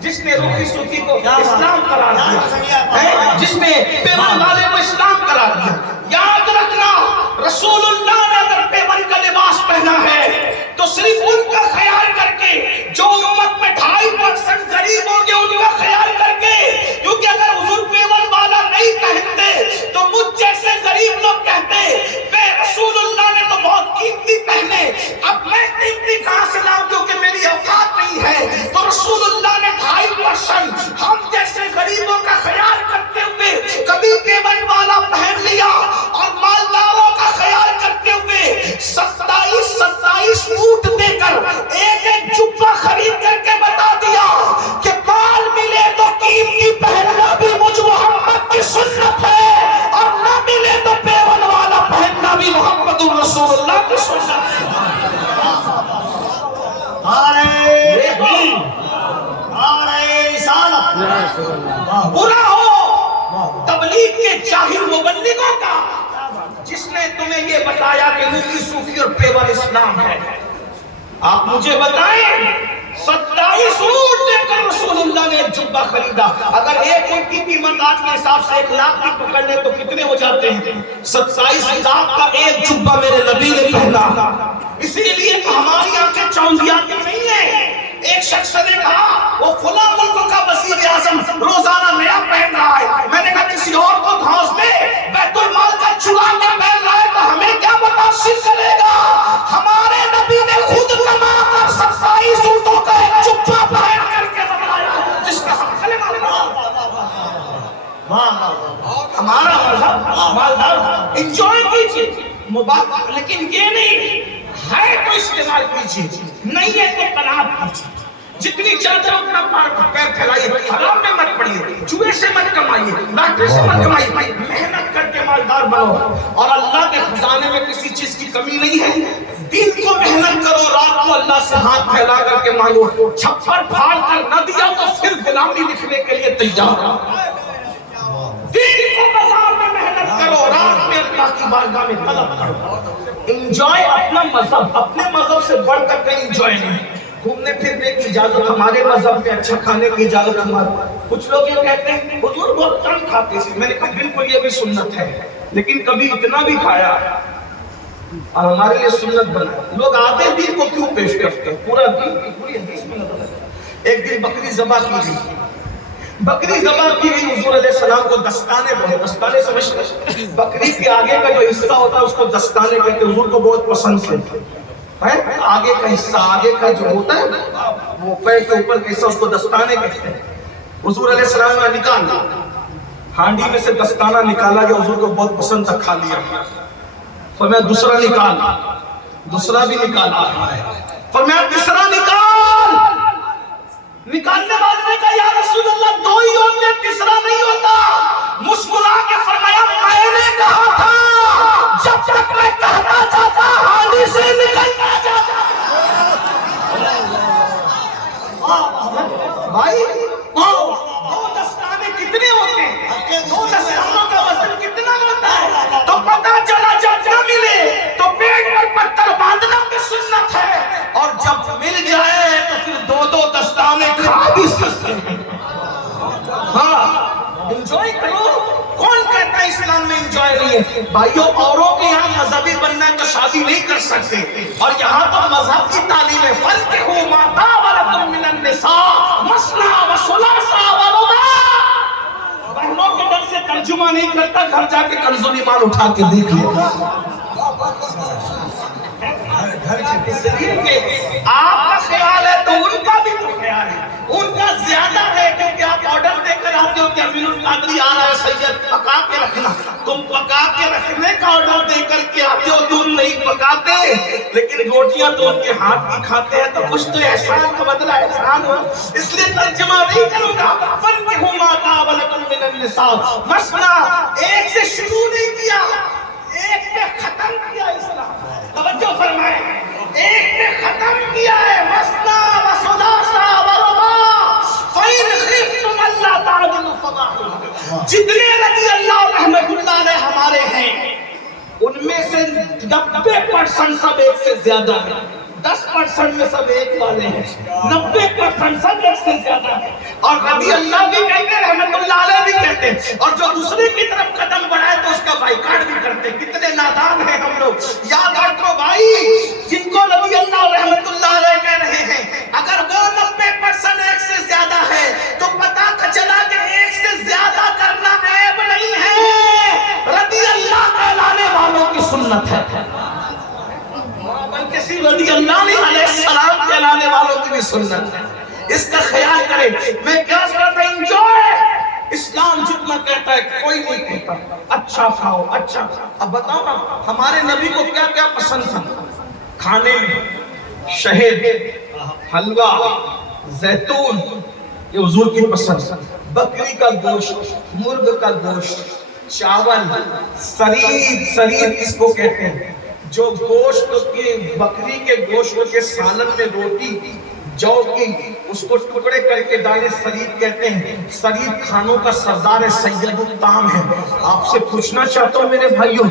جس نے روکھی سوکھی کو اسلام قرار دیا، جس نے پیون والے کو اسلام قرار دیا۔ یاد رکھنا رسول اللہ نے اگر پیون کا لباس پہنا ہے تو صرف ان کا خیال کر کے جو امت میں 2.5% غریب ہوں گے ان کا خیال کر کے، کیونکہ اگر حضور پیون والا نہیں پہنتے تو مجھ جیسے غریب لوگ کہتے بے رسول اللہ نے تو بہت قیمتی پہنے، اب میں قیمتی کہاں سے لاؤں کیونکہ میری اوقات نہیں ہے۔ تو رسول اللہ نے 2.5% ہم جیسے غریبوں کا خیال کرتے ہوئے کبھی پیون والا پہن لیا اور مالداروں کا خیال کرتے ہوئے 27 اونٹ دے کر ایک جبہ خرید کر کے بتا دیا کہ مال ملے تو برا ہو تبلیغ کے جاہل مبلغوں کا جس نے تمہیں یہ بتایا کہ لوکی صوفی اور پیور اسلام ہے. آپ مجھے بتائیں 27 اونٹ دے کر رسول اللہ نے ایک جبہ خریدا. اگر ایک اونٹ کی قیمت آج کے حساب سے 1 لاکھ کی پکڑ لیں تو کتنے ہو جاتے ہیں؟ 27 لاکھ کا ایک جبہ میرے نبی نے پہنا. اسی لیے ہماری آنکھیں چوندیاتی نہیں ہیں. ایک شخص نے کہا وہ فلاں ملک کا وزیر اعظم روزانہ نیا پہن رہا ہے. میں نے کہا کسی اور کو دھانس دے, بیت المال کا چرا کے پہن رہا ہے تو ہمیں کیا متاثر کرے گا؟ ہمارے نبی نے خود کما کر 27 اونٹوں کا ایک جبہ پہن کر کے بتایا جس کا ہم کلمہ ہمارا مذہب مالدار انجوائے کیجیے مبارک, لیکن یہ نہیں ہے تو استعمال کیجیے, نہیں ہے تو قناعت کیجیے. جتنی چاہتے ہو اپنا پیر پھیلائیے, حرام میں مت پڑیے, جوئے سے مت کمائیے, لاٹری سے مت کمائیے, محنت کر کے مالدار بنو. اور اللہ کے خزانے میں کسی چیز کی کمی نہیں ہے. دن کو محنت کرو, رات کو اللہ سے ہاتھ پھیلا کر کے مانگو. چھپر پھاڑ کر نہ دیا تو پھر غلامی لکھنے کے لیے تیار. دن کو بازار میں محنت کرو, رات میں اللہ کی بارگاہ میں طلب کرو. انجوائے اپنا مذہب, اپنے مذہب سے بڑھ کر کہیں انجوائے نہیں. گھومنے پھرنے کی اجازت ہمارے مذہب میں, اچھا کھانے کی اجازت ہمارے. کچھ لوگ یہ کہتے ہیں حضور بہت کم کھاتے ہیں. میں نے کہا بالکل یہ بھی سنت ہے, لیکن کبھی اتنا بھی کھایا اور ہمارے لیے سنت بنا. لوگ آدھے دین کو کیوں پیش کرتے ہیں؟ پورا دین کی پوری حدیث میں نظر ہے. ایک دن بکری ذبح کی گئی, بکری ذبح کی گئی, حضور علیہ السلام کو دستانے بولے. دستانے سمجھتے, بکری کے آگے کا جو حصہ ہوتا ہے اس کو دستانے کہتے. حضور کو بہت پسند تھے. آگے کا حصہ, آگے کا جو ہوتا ہے وہ پیر کے اوپر کا حصہ, اس کو دستانے کہتے ہیں. حضور علیہ السلام نے نکالا, ہانڈی میں سے دستانہ نکالا گیا. حضور کو بہت پسند تھا, کھا لیا. فرمایا دوسرا نکال, دوسرا بھی نکالا. فرمایا تیسرا نکال. نکالنے والے نے کہا یا رسول اللہ 2 ہی ہوتے, تیسرا نہیں ہوتا. مسکرا کے فرمایا میں نے کہا تھا جب تک میں کہتا جاتا ہانڈی سے نکلتا جاتا. بھائی 2 دستانے کتنے ہوتے ہیں؟ 2 دستانوں کا وزن کتنا ہوتا ہے؟ تو پتہ چلا جب نہ ملے تو پیٹ پر پتھر باندھنا بھی سنت ہے, اور جب مل جائے تو پھر 2 دستانے کھا بھی سکتے ہیں. ہاں انجوائے کرو. کون کہتا ہے اسلام میں انجوائے نہیں ہے؟ بھائیو اوروں کے یہاں مذہبی بننا ہے تو شادی نہیں کر سکتے, اور یہاں تو مذہب کی تعلیم ہے. فَانكِحُوا مَا طَابَ لَكُم مِّنَ النِّسَاءِ مَثْنَىٰ وَثُلَاثَ وَرُبَاعَ. بہنوں کے ڈر سے ترجمہ نہیں کرتا, گھر جا کے کنز ایمان اٹھا کے دیکھ لیا. اس لیے کہ آپ کا خیال ہے تو ان کا بھی تو خیال ہے, ان کا زیادہ ہے, کیونکہ آپ آرڈر دے کر آتے ہو کہ امین القادری آ رہا ہے سید پکا کے رکھنا. تم پکا کے رکھنے کا آرڈر دے کر کے آتے ہو, دودھ نہیں پکاتے, لیکن روٹیاں تو ان کے ہاتھ کی کھاتے ہیں. تو کچھ تو احسان کا بدلہ احسان ہو, اس لیے ترجمہ نہیں کروں گا. فَانكِحُوا مَا طَابَ لَكُم مِّنَ النِّسَاءِ مَثْنَىٰ. ایک سے شروع نہیں کیا, ایک پہ ختم کیا اسلام. توجہ فرمائیں, ایک پہ ختم کیا ہے. مَثْنَىٰ وَثُلَاثَ وَرُبَاعَ فَإِنْ خِفْتُمْ أَلَّا تَعْدِلُوا فَوَاحِدَةً. جتنے رضی اللہ رحمت اللہ علیہ ہمارے ہیں ان میں سے 90% سب ایک سے زیادہ ہیں. 10% میں سب ایک والے ہیں, 90% سب ایک سے زیادہ ہیں. اور رضی اللہ بھی کہتے ہیں, رحمت اللہ علیہ بھی کہتے ہیں, اور جو دوسرے کی طرف قدم بڑھائے تو اس کا بائیکاٹ بھی کرتے ہیں. کتنے نادان ہیں ہم لوگ. یاد رکھو بھائی, جن کو رضی اللہ رحمت اللہ علیہ کہہ رہے ہیں, اگر وہ 90% ایک سے زیادہ ہے تو پتہ چلا کہ ایک سے زیادہ کرنا عیب نہیں ہے, رضی اللہ کہلانے والوں کی سنت ہے. کسی رضی اللہ علیہ السلام کہلانے والوں کی بھی سنت ہے. اس کا خیال کریں. میں کیا کہتا ہوں, انجوائے. اسلام جتنا کہتا ہے کوئی نہیں کہتا اچھا کھاؤ اچھا. اب بتاؤ نا ہمارے نبی کو کیا کیا پسند تھا کھانے میں؟ شہد, حلوہ, زیتون, یہ حضور کی پسند. بکری کا گوشت, مرغ کا گوشت, چاول, سرید اس کو کہتے ہیں, جو گوشت کے بکری کے گوشت کے سالن میں روٹی جو کی اس کو ٹکڑے کر کے ڈالے، سرید کہتے ہیں، سرید کھانوں کا سردار سید الطعام ہے۔ آپ سے پوچھنا چاہتا ہوں میرے بھائیوں،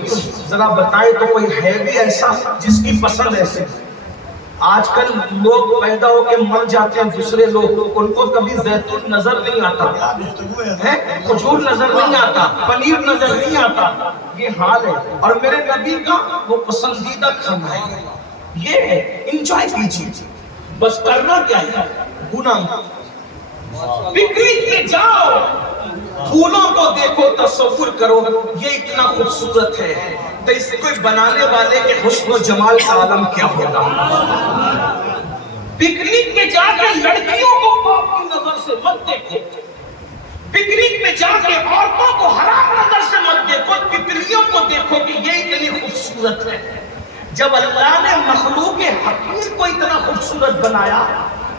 ذرا بتائیں تو کوئی ہے بھی ایسا جس کی پسند ایسے؟ آج کل لوگ پیدا ہو کے مر جاتے ہیں دوسرے لوگ، ان کو کبھی زیتون نظر نہیں آتا ہے، کھجور نظر نہیں آتا، پنیر نظر نہیں آتا، یہ حال ہے۔ اور میرے نبی کا وہ پسندیدہ کھانا ہے، یہ ہے، انجوائے کیجیے، بس کرنا کیا ہے، گناہ پکنک پہ جاؤ، پھولوں کو دیکھو، تصور کرو یہ اتنا خوبصورت ہے، تو اس کو بنانے والے کے حسن و جمال کا عالم کیا ہوگا۔ پکنک پہ جا کے لڑکیوں کو پاک کی نظر سے مت دیکھو، پکنک پہ جا کے عورتوں کو حرام نظر سے مت دیکھو، تتلیوں کو دیکھو کہ یہ اتنی خوبصورت ہے۔ جب اللہ نے مخلوق حقیر کو اتنا خوبصورت بنایا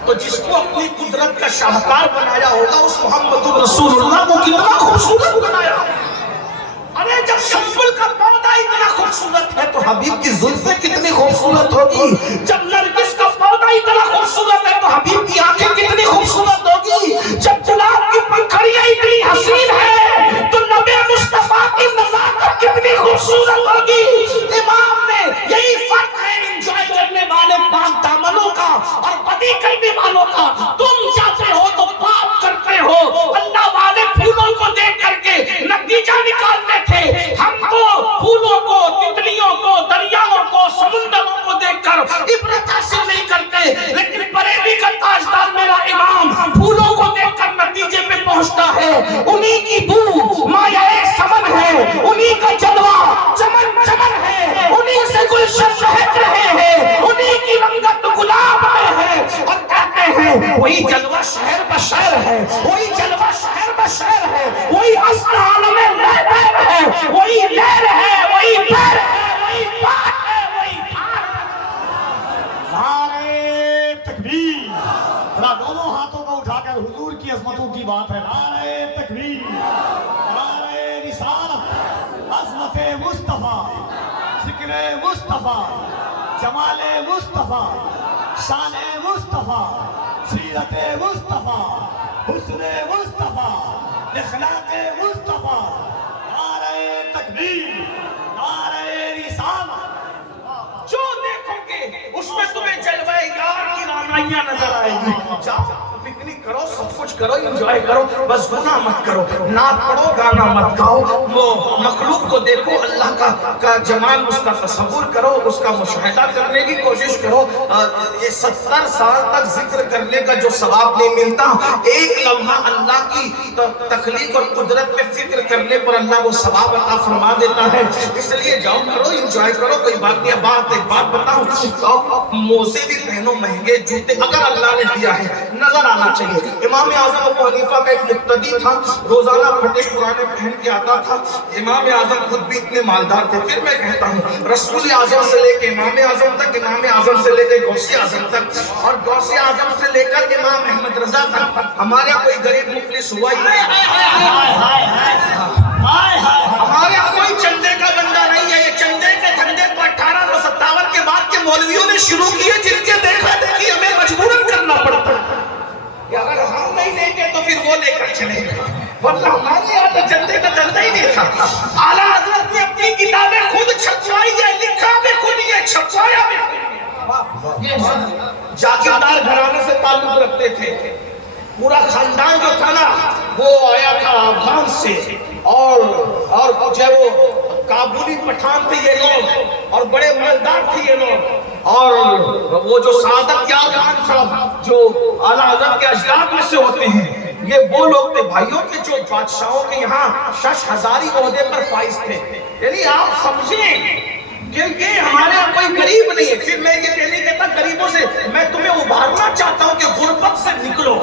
تو جس کو اپنی قدرت کا شاہکار بنایا ہوگا اس محمد رسول اللہ کو کتنا خوبصورت بنایا۔ ارے جب شمبل کا پودا اتنا خوبصورت ہے تو حبیب کی زلفیں کتنی خوبصورت ہوگی، جب نرگس کا پودا اتنا خوبصورت ہے تو حبیب کی آنکھیں کتنی خوبصورت ہوگی، جب گلاب کی پنکھڑیاں اتنی حسین ہے تو نبی مصطفیٰ کی نزاکت کتنی خوبصورت ہوگی۔ امام نے یہی فرق ہے انجوائے کرنے والے پاک دامنوں کا اور بدی کرنے والوں کا۔ تم جاتے ہو تو پاپ کرتے ہو، اللہ والے پھولوں کو دیکھ کر کے نتیجہ نکالتے تھے، ہم تو پھولوں کو، تتلیوں کو، دریاؤں کو، سمندروں کو دیکھ کر عبرت حاصل نہیں کرتے، لیکن بریلی کا تاجدار میرا امام پھولوں کو دیکھ کر نتیجے پہ پہنچتا ہے، انہی کی بو مایہ سمن ہے، انہی کا جلوہ چمن چمن ہے، انہی سے گلشن مہک رہے ہیں، انہی کی رنگت گلاب میں ہے، اور کہتے ہیں وہی جلوہ شہر بشہر ہے، وہی جلوہ شہر بشہر ہے، وہی اصل عالم لہر ہے، وہی لہر ہے، وہی پیر ہے، وہی پاک ہے، وہی پھار ہے۔ نعرہ تکبیر، ذرا دونوں ہاتھوں کو اٹھا کر حضور کی عظمتوں کی بات ہے، نعرہ تکبیر، نعرہ رسالت، عظمت مصطفیٰ، ذکر مصطفیٰ، جمال مصطفیٰ، شان مصطفیٰ، سیرت مصطفیٰ، حسن مصطفیٰ، اخلاق مصطفیٰ، نعرہ تکبیر، نعرہ رسالت۔ جو دیکھو گے اس میں تمہیں جلوہ یار کی رانائیاں نظر آئے گی۔ جاؤ پکنک کرو، سب کچھ کرو، انجوائے کرو، بس گناہ مت کرو، نعت پڑھو، گانا مت گاؤ، وہ مخلوق کو دیکھو، اللہ کا جمال، اس کا تصور کرو، اس کا مشاہدہ کرنے کی کوشش کرو۔ یہ 70 سال تک ذکر کرنے کا جو ثواب نہیں ملتا، ایک لمحہ اللہ کی تخلیق اور قدرت میں فکر کرنے پر اللہ وہ ثواب عطا فرما دیتا ہے۔ اس لیے جاؤ کرو، انجوائے کرو، کوئی بات نہیں۔ ایک بات بتاؤں، موزے بھی پہنو، مہنگے جوتے اگر اللہ نے دیا ہے نظر آنا چاہیے۔ امام اعظم ابو حنیفہ کا ایک مقتدی تھا، روزانہ پھٹے پرانے پہن کے آتا تھا۔ امام اعظم خود بھی اتنے مالدار تھے۔ پھر میں کہتا ہوں رسول اعظم سے لے کے امام اعظم تک، امام اعظم سے لے کے غوث اعظم تک، اور غوث اعظم سے لے کر امام احمد رضا تک ہمارے کوئی غریب مفلس ہوا ہی نہیں، ہمارے کوئی چندے کا بندہ نہیں ہے۔ یہ چندے کے دھندے تو 1857 کے بعد کے مولویوں نے شروع کیے، جن کے دیکھا دیکھی ہمیں مجبوراً کرنا پڑتا ہے کہ اگر ہم نہیں لیں گے تو پھر وہ لے کر چلیں گے، ورنہ ہمارے یہاں تو چندے کا دھندا ہی نہیں تھا۔ اعلیٰ حضرت نے اپنی کتابیں خود چھپوائی ہے، لکھا بھی خود ہی ہے، چھپوایا بھی خود ہی ہے۔ جاگیردار گھرانے سے تعلق رکھتے تھے، پورا خاندان جو تھا نا وہ آیا تھا افغان سے، اور جو وہ کابلی پٹھان تھے یہ لوگ، اور بڑے مالدار تھے یہ لوگ، اور وہ جو سعادت یار خان صاحب جو اعلیٰ حضرت کے اجداد میں سے ہوتے ہیں، یہ وہ لوگ تھے بھائیوں کے جو بادشاہوں کے یہاں شش ہزاری عہدے پر فائز تھے۔ یعنی آپ سمجھیں کہ یہ ہمارے یہاں کوئی غریب نہیں ہے۔ پھر میں یہ کہنے کہتا غریبوں سے، میں تمہیں ابھارنا چاہتا ہوں کہ غربت سے نکلو،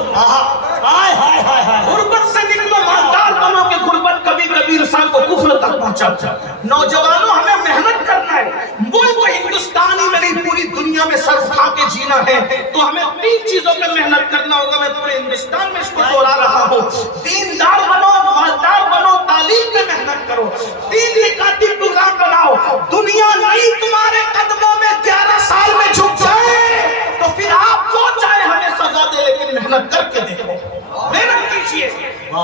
غربت سے نکلو، مالدار بنو کہ غربت کبھی کبھی انسان کو کفر تک پہنچاتا ہے۔ نوجوانوں ہمیں محنت کرنا ہے، ملک ہندوستانی میں نہیں پوری دنیا میں سر اٹھا کے جینا ہے تو ہمیں 3 چیزوں پہ محنت کرنا ہوگا۔ میں پورے ہندوستان میں اس کو دوہرا رہا ہوں، دیندار بنو، مالدار بنو، تعلیم میں محنت کرو، 3 نکاتی پروگرام بناؤ۔ دنیا نہیں تمہارے قدموں میں 11 سال میں جھک جائے تو پھر آپ جو چاہے ہمیں سزا دے، لیکن محنت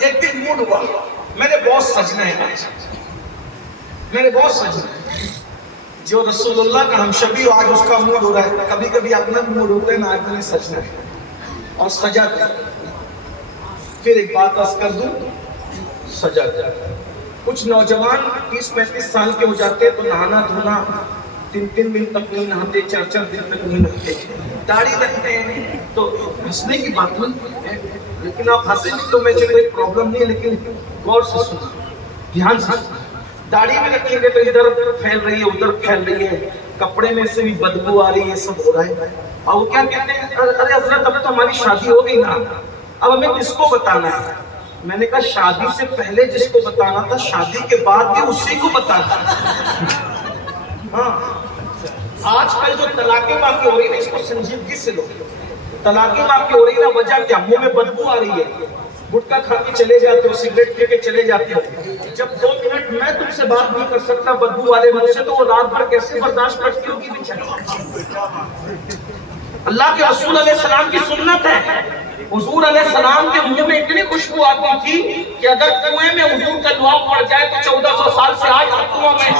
ایک دن موڈ ہوا میں نے بہت سجنا ہے، میں نے بہت سجنا ہے، جو رسول اللہ کا ہم شبی ہو آج اس کا موڈ ہو رہا ہے، کبھی کبھی اپنا موڈ ہوتا ہے نا، آج میں نے سجنا ہے اور سجا دیا۔ پھر ایک بات عرض کر دوں، سجا دیا۔ کچھ نوجوان 30-35 سال کے ہو جاتے ہیں تو نہانا دھونا 3 دن تک نہیں نہاتے، 4 دن تک نہیں نہاتے، داڑھی رکھتے ہیں تو ہنسنے کی بات نہیں ہے، لیکن آپ ہنسیں گے تو مجھے کوئی پرابلم نہیں ہے، لیکن غور سے سنیں، دھیان سے۔ داڑھی میں رکھیں گے تو ادھر پھیل رہی ہے ادھر پھیل رہی ہے، کپڑے میں سے بھی بدبو آ رہی ہے، سب ہو رہا ہے۔ اور وہ کیا کہتے ہیں، ارے حضرت اب تو ہماری شادی ہو گئی نا، اب ہمیں کس کو بتانا ہے؟ میں نے کہا شادی سے پہلے جس کو بتانا تھا شادی کے بعد بھی اسی کو بتانا۔ ہاں آج کل جو طلاقیں واقع ہو رہی ہے اس کو سنجیدگی سے لو۔ طلاقیں واقع ہو رہی ہے نا، وجہ کیا؟ منہ میں بدبو آ رہی ہے، گٹکا کھا کے چلے جاتے ہو، سگریٹ پی کے چلے جاتے ہو، جب 2 منٹ میں تم سے بات نہیں کر سکتا بدبو والے منہ سے، تو وہ رات بھر کیسے برداشت کرتی ہوگی بیچاری؟ اللہ کے رسول علیہ السلام کی سنت ہے، حضور علیہ السلام کے منہ میں اتنی خوشبو آتی تھی کہ اگر کنویں میں حضور کا دعا پڑ جائے تو 1400 سال سے آج تک کنواں میں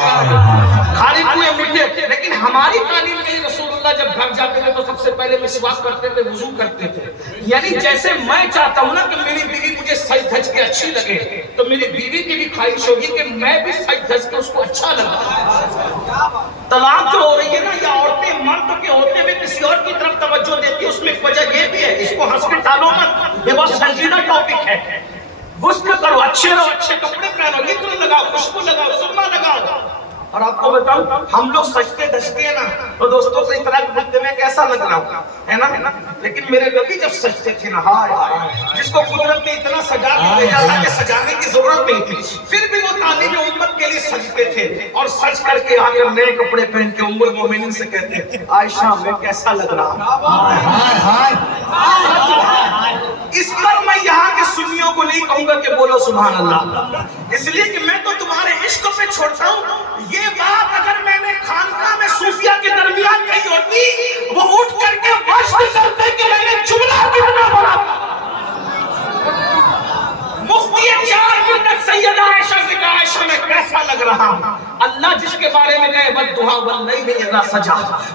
خالی کنویں ملتے۔ لیکن ہماری تعلیم میں رسول اللہ جب گھر جاتے تھے تو سب سے پہلے مسواک کرتے تھے، وضو کرتے تھے۔ یعنی جیسے میں چاہتا ہوں نا کہ میری بیوی مجھے سج دھج کے اچھی لگے، تو میری بیوی کی بھی خواہش ہوگی کہ میں بھی سج دھج کے اس کو اچھا لگا۔ طلاق جو ہو رہی ہے نا، یا عورتیں مرد کے ہوتے ہوئے کسی اور کی طرف توجہ دیتی ہے، اس میں ایک وجہ یہ بھی ہے، اس کو ہنس کے ٹالو مت، یہ بہت سنجیدہ ٹاپک ہے۔ غسل کرو، اچھے رہو، اچھے کپڑے پہنو، عطر لگاؤ، خوشبو لگاؤ، سرما لگاؤ۔ اور آپ کو بتاؤں ہم لوگ سجتے دھجتے ہیں نا تو دوستوں سے اطلاع کرتے میں کیسا لگ رہا ہوں، ہے نا؟ لیکن میرے نبی جب سجتے تھے نا، ہائے جس کو قدرت نے اتنا سجا کے بھیجا تھا کہ سجانے کی ضرورت نہیں تھی، پھر بھی وہ تعلیم امت کے لیے سجتے تھے، اور سج کر کے آ کر نئے کپڑے پہن کے ام المومنین سے کہتے ہیں عائشہ میں کیسا لگ رہا ہوں۔ اس پر میں یہاں کے سنیوں کو نہیں کہوں گا کہ بولو سبحان اللہ، اس لیے کہ میں تو تمہارے عشق پہ چھوڑتا ہوں۔ یہ بات اگر میں نے خانقاہ میں صوفیہ کے درمیان کہی ہوتی، وہ اٹھ کر کے وشت کرتے کہ میں نے جملہ کتنا بڑا۔ مفتی 4 منٹ سیدہ عائشہ سے کہا عائشہ میں کیسا لگ رہا ہوں؟ اللہ جس کے بارے میں کہے والضحیٰ واللیل اذا سجا،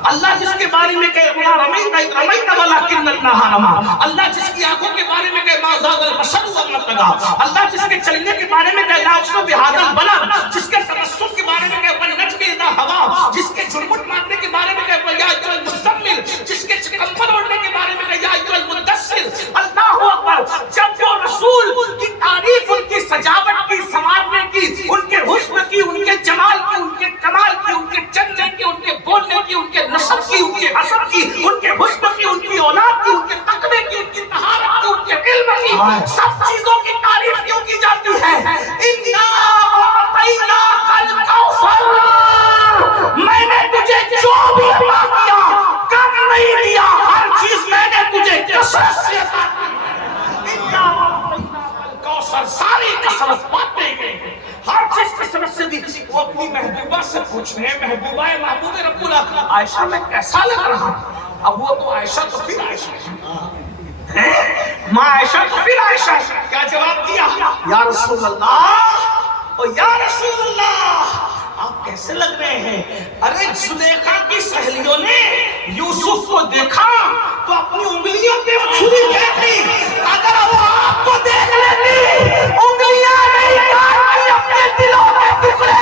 اللہ جس کے بارے میں کہے وما رمیت اذ رمیت ولکن اللہ رمی، اللہ جس کی آنکھوں کے بارے میں کہے ما زاغ البصر وما طغی، اللہ جس کے چلنے کے بارے میں کہے لا اقسم بہذا البلد، جس کے تبسم کے بارے میں کہے والنجم اذا ہوا، جس کے جھرمٹ مارنے کے بارے میں کہے یا ایھا المزمل، جس کے کمبل اوڑھنے کے بارے میں کہے یا ایھا المدثر۔ اللہ اکبر! جب وہ رسول کی تعریف ان کی سجاوٹ کی، سنوارنے کی، ان کے حسن کی، ان کے جمال کی، ان کے کمال کی، ان کے چلنے کی، ان کے بولنے کی، ان کے نسب کی، ان کے حسب کی، ان کے حسن کی، ان کی اولاد کی، ان کے تقوی کی، ان کی طہارت کی، ان کے علم کی، سب چیزوں کی تعریف کیوں کی جاتی ہے؟ اِنَّا أَعْطَيْنَاكَ الْكَوْثَرَ، میں نے تجھے جو بھی عطا کیا کم نہیں دیا، ہر چیز میں نے تجھے کثرت سے عطا کی۔ اِنَّا أَعْطَيْنَاكَ الْكَوْثَرَ، ساری کثرت باتیں گئی، ہر چیز کثرت سے دی۔ وہ اپنی محبوبہ سے پوچھ رہے ہیں محبوبہ محبوب رب العالمین عائشہ میں کیسا لگ رہا ہوں؟ اب وہ تو عائشہ تو پھر عائشہ ہے، ماں عائشہ تو پھر عائشہ ہے۔ کیا جواب دیا؟ یا رسول اللہ، او یا رسول اللہ آپ کیسے لگ رہے ہیں؟ ارے زلیخا کی سہیلیوں نے یوسف کو دیکھا تو اپنی انگلیوں پہ چھری پھینکی، اگر وہ آپ کو دیکھ لیتی انگلیاں نہیں کاٹتی، اپنے دلوں کے ٹکڑے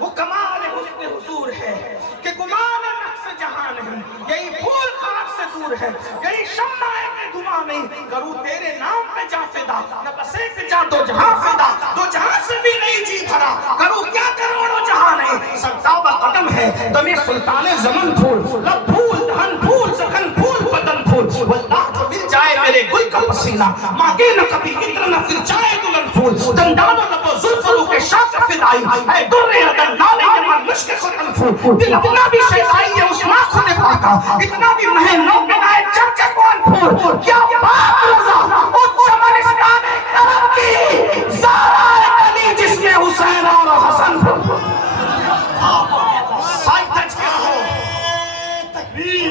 وہ کمال حسن حضور ہے کہ گمان نقص جہاں نہیں، یہی پھول خاک سے دور ہے، یہی شمع ہے دھواں نہیں، کروں تیرے نام پہ جا فدا، نہ بس ایک جا دو جہاں فدا، دو جہاں سے بھی نہیں جی بھرا، کروں کیا کروڑوں جہاں نہیں، سرتابہ قدم ہے تمہیں سلطان زمن پھول، لب پھول دہن پھول سکن پھول بدن پھول، واللہ جو مل جائے میرے گل کا پسینہ، مانگے نہ کبھی عطر نہ پھر جائے دلہن پھول، دندان و لب و زلف رو کے شاک فدائی، اے در عدن نالے یمن مشک ختم پھول، دل اتنا بھی شیدائی ہے اس ماں خود پاکا، اتنا بھی مہن نو بنائے چمچے کون پھول، کیا بات رضا اس چمنستان کرم کی، زہرا علی جس میں حسین اور حسن پھول۔ سائیں تج کے رہو، تکبیر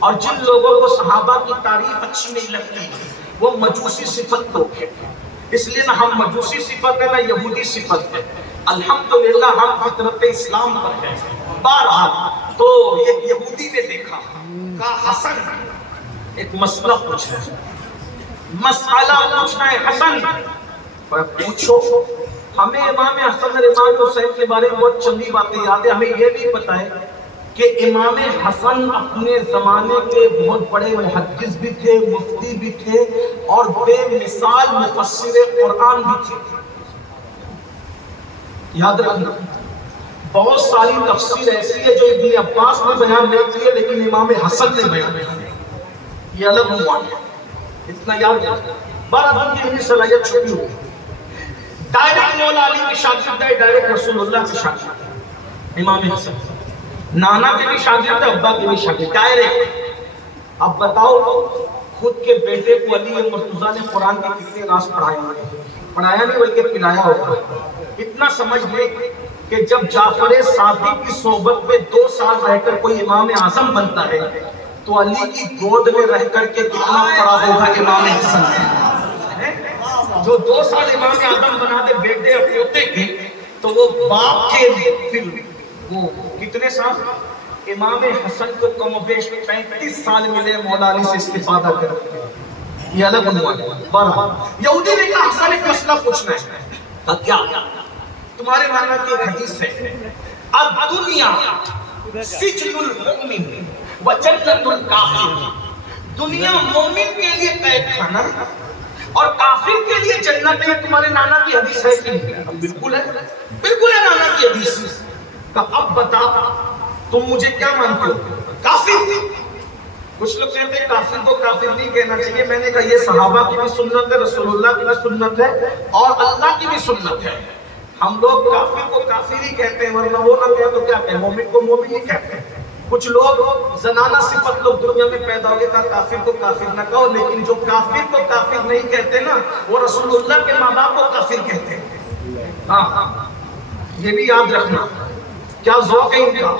اور جن لوگوں کو صحابہ کی تعریف اچھی نہیں لگتی وہ مجوسی صفت لوگ ہیں، اس لیے نہ ہم مجوسی صفت ہے نہ یہودی صفت ہے، الحمدللہ ہم فطرت اسلام پر ہیں۔ بہرحال تو ایک یہودی نے دیکھا، کہا حسن ایک مسئلہ پوچھنا ہے، مسئلہ پوچھنا ہے حسن، پوچھو۔ ہمیں امام حسن اور امام حسین کے بارے میں بہت چندی باتیں یاد ہیں، ہمیں یہ بھی پتا ہے کہ امام حسن اپنے زمانے کے بہت بڑے محدث بھی تھے، مفتی بھی تھے اور بے مثال مفسر قرآن بھی تھے۔ یاد رکھنا بہت ساری تفسیر ایسی ہے جو ابن عباس نے بیان نہیں کی ہے لیکن امام حسن نے بیان کی، یہ الگ عنوان ہے، اتنا یاد رکھنا۔ 12 دن کی علمی صلاحیت چھپی ہوئی، ڈائریکٹ مولا علی کی شاگرد ہے، ڈائریکٹ رسول اللہ کی شاگرد امام حسن، نانا کے بھی شاگرد ہے، ابا کے بھی شاگرد، ڈائریکٹ۔ اب بتاؤ خود کے بیٹے کو علی مرتضیٰ نے قرآن کے کتنے راز پڑھایا نہیں بلکہ پلایا ہوگا۔ اتنا سمجھ لے کہ جب جعفر صادق کی صحبت میں 2 سال رہ کر کوئی امام اعظم بنتا ہے تو علی کی گود میں رہ کر کے کتنا پڑا ہوگا امام حسن نے، جو 2 سال امام اعظم بنا دے بیٹے پوتے کے، تو وہ باپ کے پھر وہ کتنے سال؟ امام حسن کو کم و بیش 35 سال ملے مولا علی سے استفادہ کرتے ہیں، یہ الگ عنوان ہے۔ بہرحال یہودی نے کہا حسن ایک مسئلہ پوچھنا ہے، کیا تمہارے نانا کی ایک حدیث ہے، الدنیا سجن المؤمن و جنت الکافر، دنیا مومن کے لیے قید خانہ اور کافر کے لیے جنت ہے، تمہارے نانا کی حدیث ہے کہ نہیں؟ بالکل ہے، بالکل ہے نانا کی حدیث۔ کہ اب بتا تم مجھے کیا مانتے ہو؟ کافر؟ کچھ لوگ کہتے ہیں کافر کو کافر نہیں کہنا چاہیے، میں نے کہا یہ صحابہ کی بھی سنت ہے، رسول اللہ کی بھی سنت ہے اور اللہ کی بھی سنت ہے۔ ہم لوگ کافر کو کافر ہی کہتے ہیں، ورنہ وہ نہ کہے تو کیا کہیں، مومن کو مومن ہی کہتے ہیں۔ کچھ لوگ زنانہ صفت لوگ دنیا میں پیدا ہوئے تھا، کافر کو کافر نہ کہو، لیکن جو کافر کو کافر نہیں کہتے نا وہ رسول اللہ کے ماں باپ کو کافر کہتے ہیں۔ ہاں یہ بھی یاد رکھنا، کیا ذوق ہے ان کا،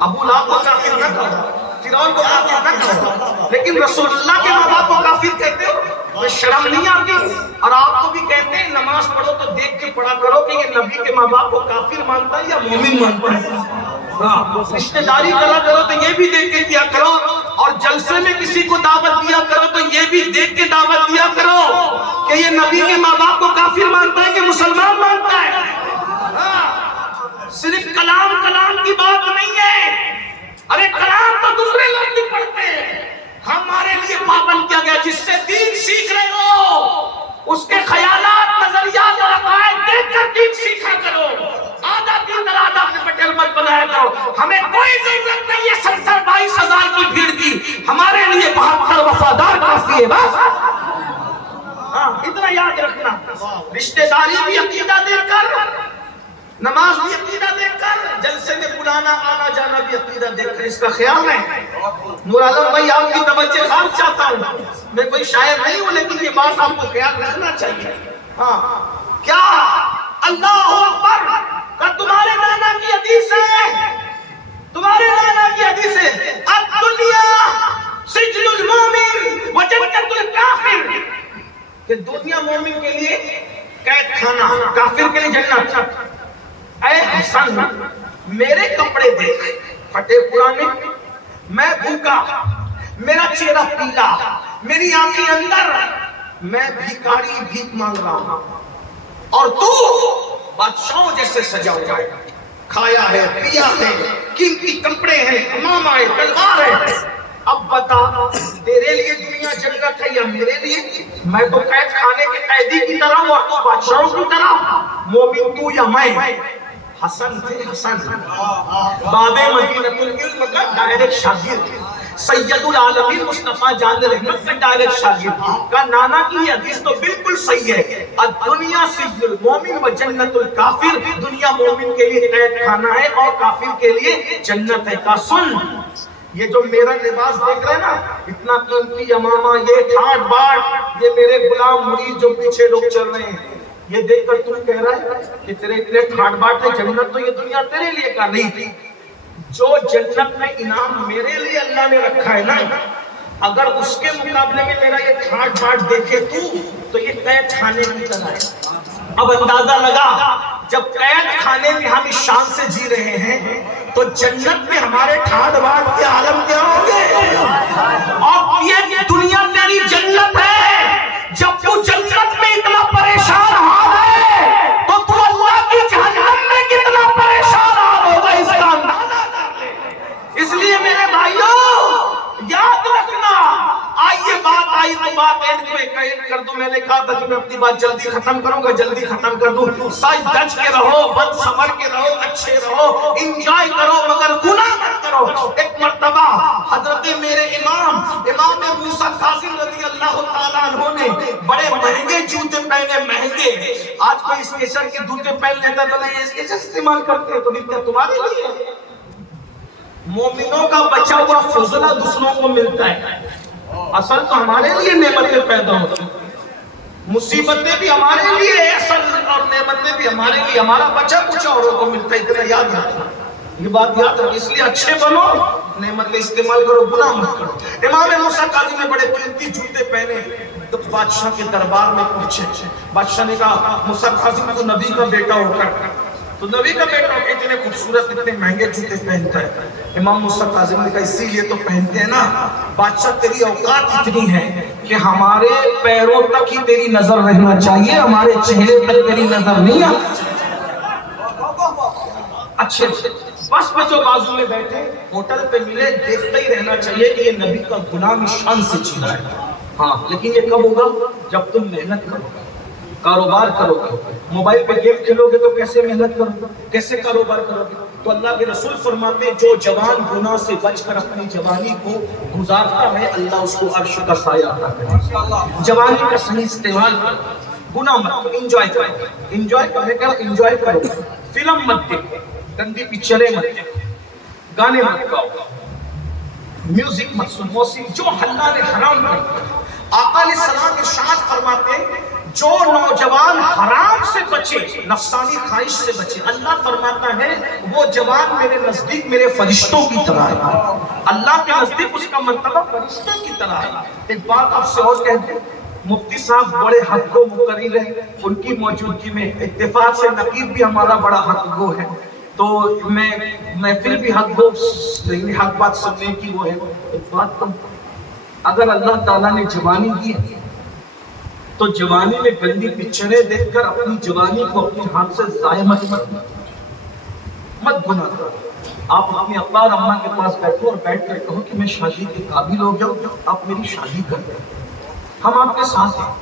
ابو لہب کو کافر نہ کہو، فرعون کو کافر نہ کہو، لیکن رسول اللہ کے ماں باپ کو کافر کہتے ہو، تو شرم نہیں آتی؟ اور آپ کو بھی کہتے ہیں نماز پڑھو تو دیکھ کے پڑھا کرو کہ یہ نبی کے ماں باپ کو کافر مانتا ہے یا مومن مانتا ہے۔ رشتہ داری کرا کرو تو یہ بھی دیکھ کے کیا کرو، اور جلسے میں کسی کو دعوت دیا کرو تو یہ بھی دیکھ کے دعوت دیا کرو کہ یہ نبی کے ماں باپ کو کافر مانتا ہے کہ مسلمان مانتا ہے۔ صرف کلام کی بات نہیں ہے، ارے کلام تو دوسرے لوگ بھی پڑھتے ہیں، ہمارے لیے پابند کیا گیا جس سے دین سیکھ رہے ہو اس کے خیالات، نظریات اور عقائد دیکھ کر دین سیکھا کرو، آدھا دین آدھا اپنے پٹیل مت بنایا کرو۔ ہمیں کوئی ضرورت نہیں ہے 70-22 ہزار کی بھیڑ کی، ہمارے لیے 72 وفادار کافی ہے بس۔ ہاں اتنا یاد رکھنا، رشتہ داری بھی عقیدہ دیکھ کر، نماز بھی عقیدہ دیکھ کر، جلسے میں بلانا آنا جانا بھی عقیدہ دیکھ کر، اس کا خیال ہے۔ نور عالم بھائی آپ کی توجہ خاص چاہتا ہوں، میں کوئی شاعر نہیں ہوں لیکن یہ بات آپ کو خیال رکھنا چاہیے۔ ہاں کیا اللہ اکبر کا تمہارے نانا کی حدیث ہے، تمہارے نانا کی حدیث ہے، الدنیا سجن المومن و جنت الکافر، کہ دنیا مومن کے لیے قید خانہ، کافر کے لیے جنت۔ اے حسن میرے کپڑے دیکھ پھٹے پرانے، میں بھوکا، میرا چہرہ پیلا، میری آنکھیں اندر، میں بھیکاری بھیک مانگ رہا ہوں، اور تو بادشاہوں جیسے سجا ہوا ہے، کھایا ہے پیا ہے، قیمتی کپڑے ہیں، امامہ ہے، تلوار ہے۔ اب بتا تیرے لیے دنیا جنت ہے یا میرے لیے؟ میں تو قید خانے کے قیدی کی طرح ہوں اور تو بادشاہوں کی طرح، مومن تو یا میں؟ حسن تھے، حسن باب مدینۃ العلم کا ڈائریکٹ شاگرد، سید العالمین مصطفیٰ جان رحمت کا ڈائریکٹ شاگرد کا نانا کی حدیث تو بالکل صحیح ہے، الدنیا سجن المومن و جنت الکافر، دنیا مومن کے لیے قید خانہ ہے اور کافر کے لیے جنت ہے۔ کا سن یہ جو میرا لباس دیکھ رہے ہیں نا، اتنا قیمتی امامہ، یہ ٹھاٹ باٹ، یہ میرے غلام مرید جو پیچھے لوگ چل رہے ہیں، یہ دیکھ کر تم کہہ رہا ہے کہ تیرے اتنے ٹھاٹ باٹ ہے، جنت تو یہ دنیا تیرے لیے کا نہیں تھی۔ جو جنت میں انعام میرے لیے اللہ نے رکھا ہے نا، اگر اس کے مقابلے میں میرا یہ ٹھاٹ باٹ دیکھے تو یہ قید خانے کی طرح ہے۔ اب اندازہ لگا، جب قید خانے میں ہم اس شان سے جی رہے ہیں تو جنت میں ہمارے ٹھاٹ باٹ کے عالم کیا ہوں گے؟ اور یہ دنیا تیری جنت ہے، جب تو جنت میں اتنا پریشان حال ہے تو تو اللہ کی جہنم میں کتنا پریشان حال ہوگا، اس کا اندازہ کر لے۔ اس لیے میرے بھائیوں یاد رکھنا، آئیے بات آئی تو بات اینڈ کر دوں۔ میں نے کہا تھا کہ میں اپنی بات جلدی ختم کروں گا، جلدی ختم کر دوں۔ سچ ڈٹ کے رہو، بد سمر کے رہو، اچھے رہو، انجوائے کرو، مگر گناہ مت کرو۔ ایک مرتبہ حضرت میرے امام موسیٰ کاظم رضی اللہ تعالیٰ عنہ نے بڑے مہنگے جوتے پہنے، مہنگے۔ آج کوئی اسکیچر کے جوتے پہن لیتا تو نہیں، اسکیچر استعمال کرتے ہیں تو بھی کیا تمہارے لیے؟ مومنوں کا بچا ہوا فضلہ دوسروں کو ملتا ہے، اصل تو ہمارے لیے نعمتیں پیدا ہوتی ہیں، مصیبتیں بھی ہمارے لیے اصل اور نعمتیں بھی ہمارے لیے، ہمارا بچا کچھ اوروں کو ملتا ہے۔ اتنا یاد رکھنا، یہ بات یاد رکھ، اس لیے اچھے بنو، نعمتیں استعمال کرو، گناہ مت کرو۔ امام موسیٰ کاظم نے بڑے قیمتی جوتے پہنے تو بادشاہ کے دربار میں پہنچے۔ بادشاہ نے کہا موسیٰ کاظم تو نبی کا بیٹا ہو کر، تو نبی کا بیٹا ہو کے اتنے خوبصورت اتنے مہنگے جوتے پہنتا ہے۔ امام موسیٰ کاظم نے کہا اسی لیے تو پہنتے ہیں نا، بادشاہ تیری اوقات اتنی ہے کہ ہمارے پیروں تک ہی تیری نظر رہنا چاہیے، ہمارے چہرے تک تیری نظر نہیں آنی چاہیے۔ اچھے بس بچوں بازو میں بیٹھے، ہوٹل پہ ملے، دیکھتا ہی رہنا چاہیے کہ یہ نبی کا غلام شان سے جی رہا ہے۔ ہاں لیکن یہ کب ہوگا؟ جب تم محنت کرو گے، کاروبار کرو گے، موبائل پہ گیم کھیلو گے تو کیسے محنت کرو گے، کیسے کاروبار کرو گے؟ تو اللہ کے رسول فرماتے ہیں جو جوان گناہ سے بچ کر اپنی جوانی کو گزارتا ہے اللہ اس کو عرش کا سایہ عطا کرے گا۔ جوانی کا صحیح استعمال کرو، گناہ مت کرو، انجوائے کرو، انجوائے کرنے کا انجوائے کرو، فلم مت دیکھو، گندی پکچریں مت دیکھو، گانے مت گاؤ، میوزک مت سنو، موسیقی جو اللہ نے حرام کیا۔ آقا علیہ السلام ارشاد فرماتے ہیں جو نوجوان حرام سے بچے، نفسانی خواہش سے بچے، اللہ فرماتا ہے وہ جوان میرے نزدیک میرے فرشتوں کی طرح ہے، اللہ کے نزدیک اس کا مرتبہ فرشتوں کی طرح ہے۔ ایک بات آپ سے اور کہہ دوں، مفتی صاحب بڑے حق گو مقرر ہیں، ان کی موجودگی میں اتفاق سے نقیب بھی ہمارا بڑا حق گو ہے، تو میں پھر بھی حق گو حق بات سننے کی وہ ہے۔ ایک بات تو اگر اللہ تعالیٰ نے جوانی دی ہے تو جوانی میں گندی پکچریں دیکھ کر اپنی جوانی کو اپنے ہاتھ سے ضائع مت گناہ کرو۔ آپ اپنے ابا اور اماں کے پاس بیٹھو اور بیٹھ کر کہو کہ میں شادی کے قابل ہو گیا، آپ میری شادی کر دیں، ہم آپ کے ساتھ ہیں۔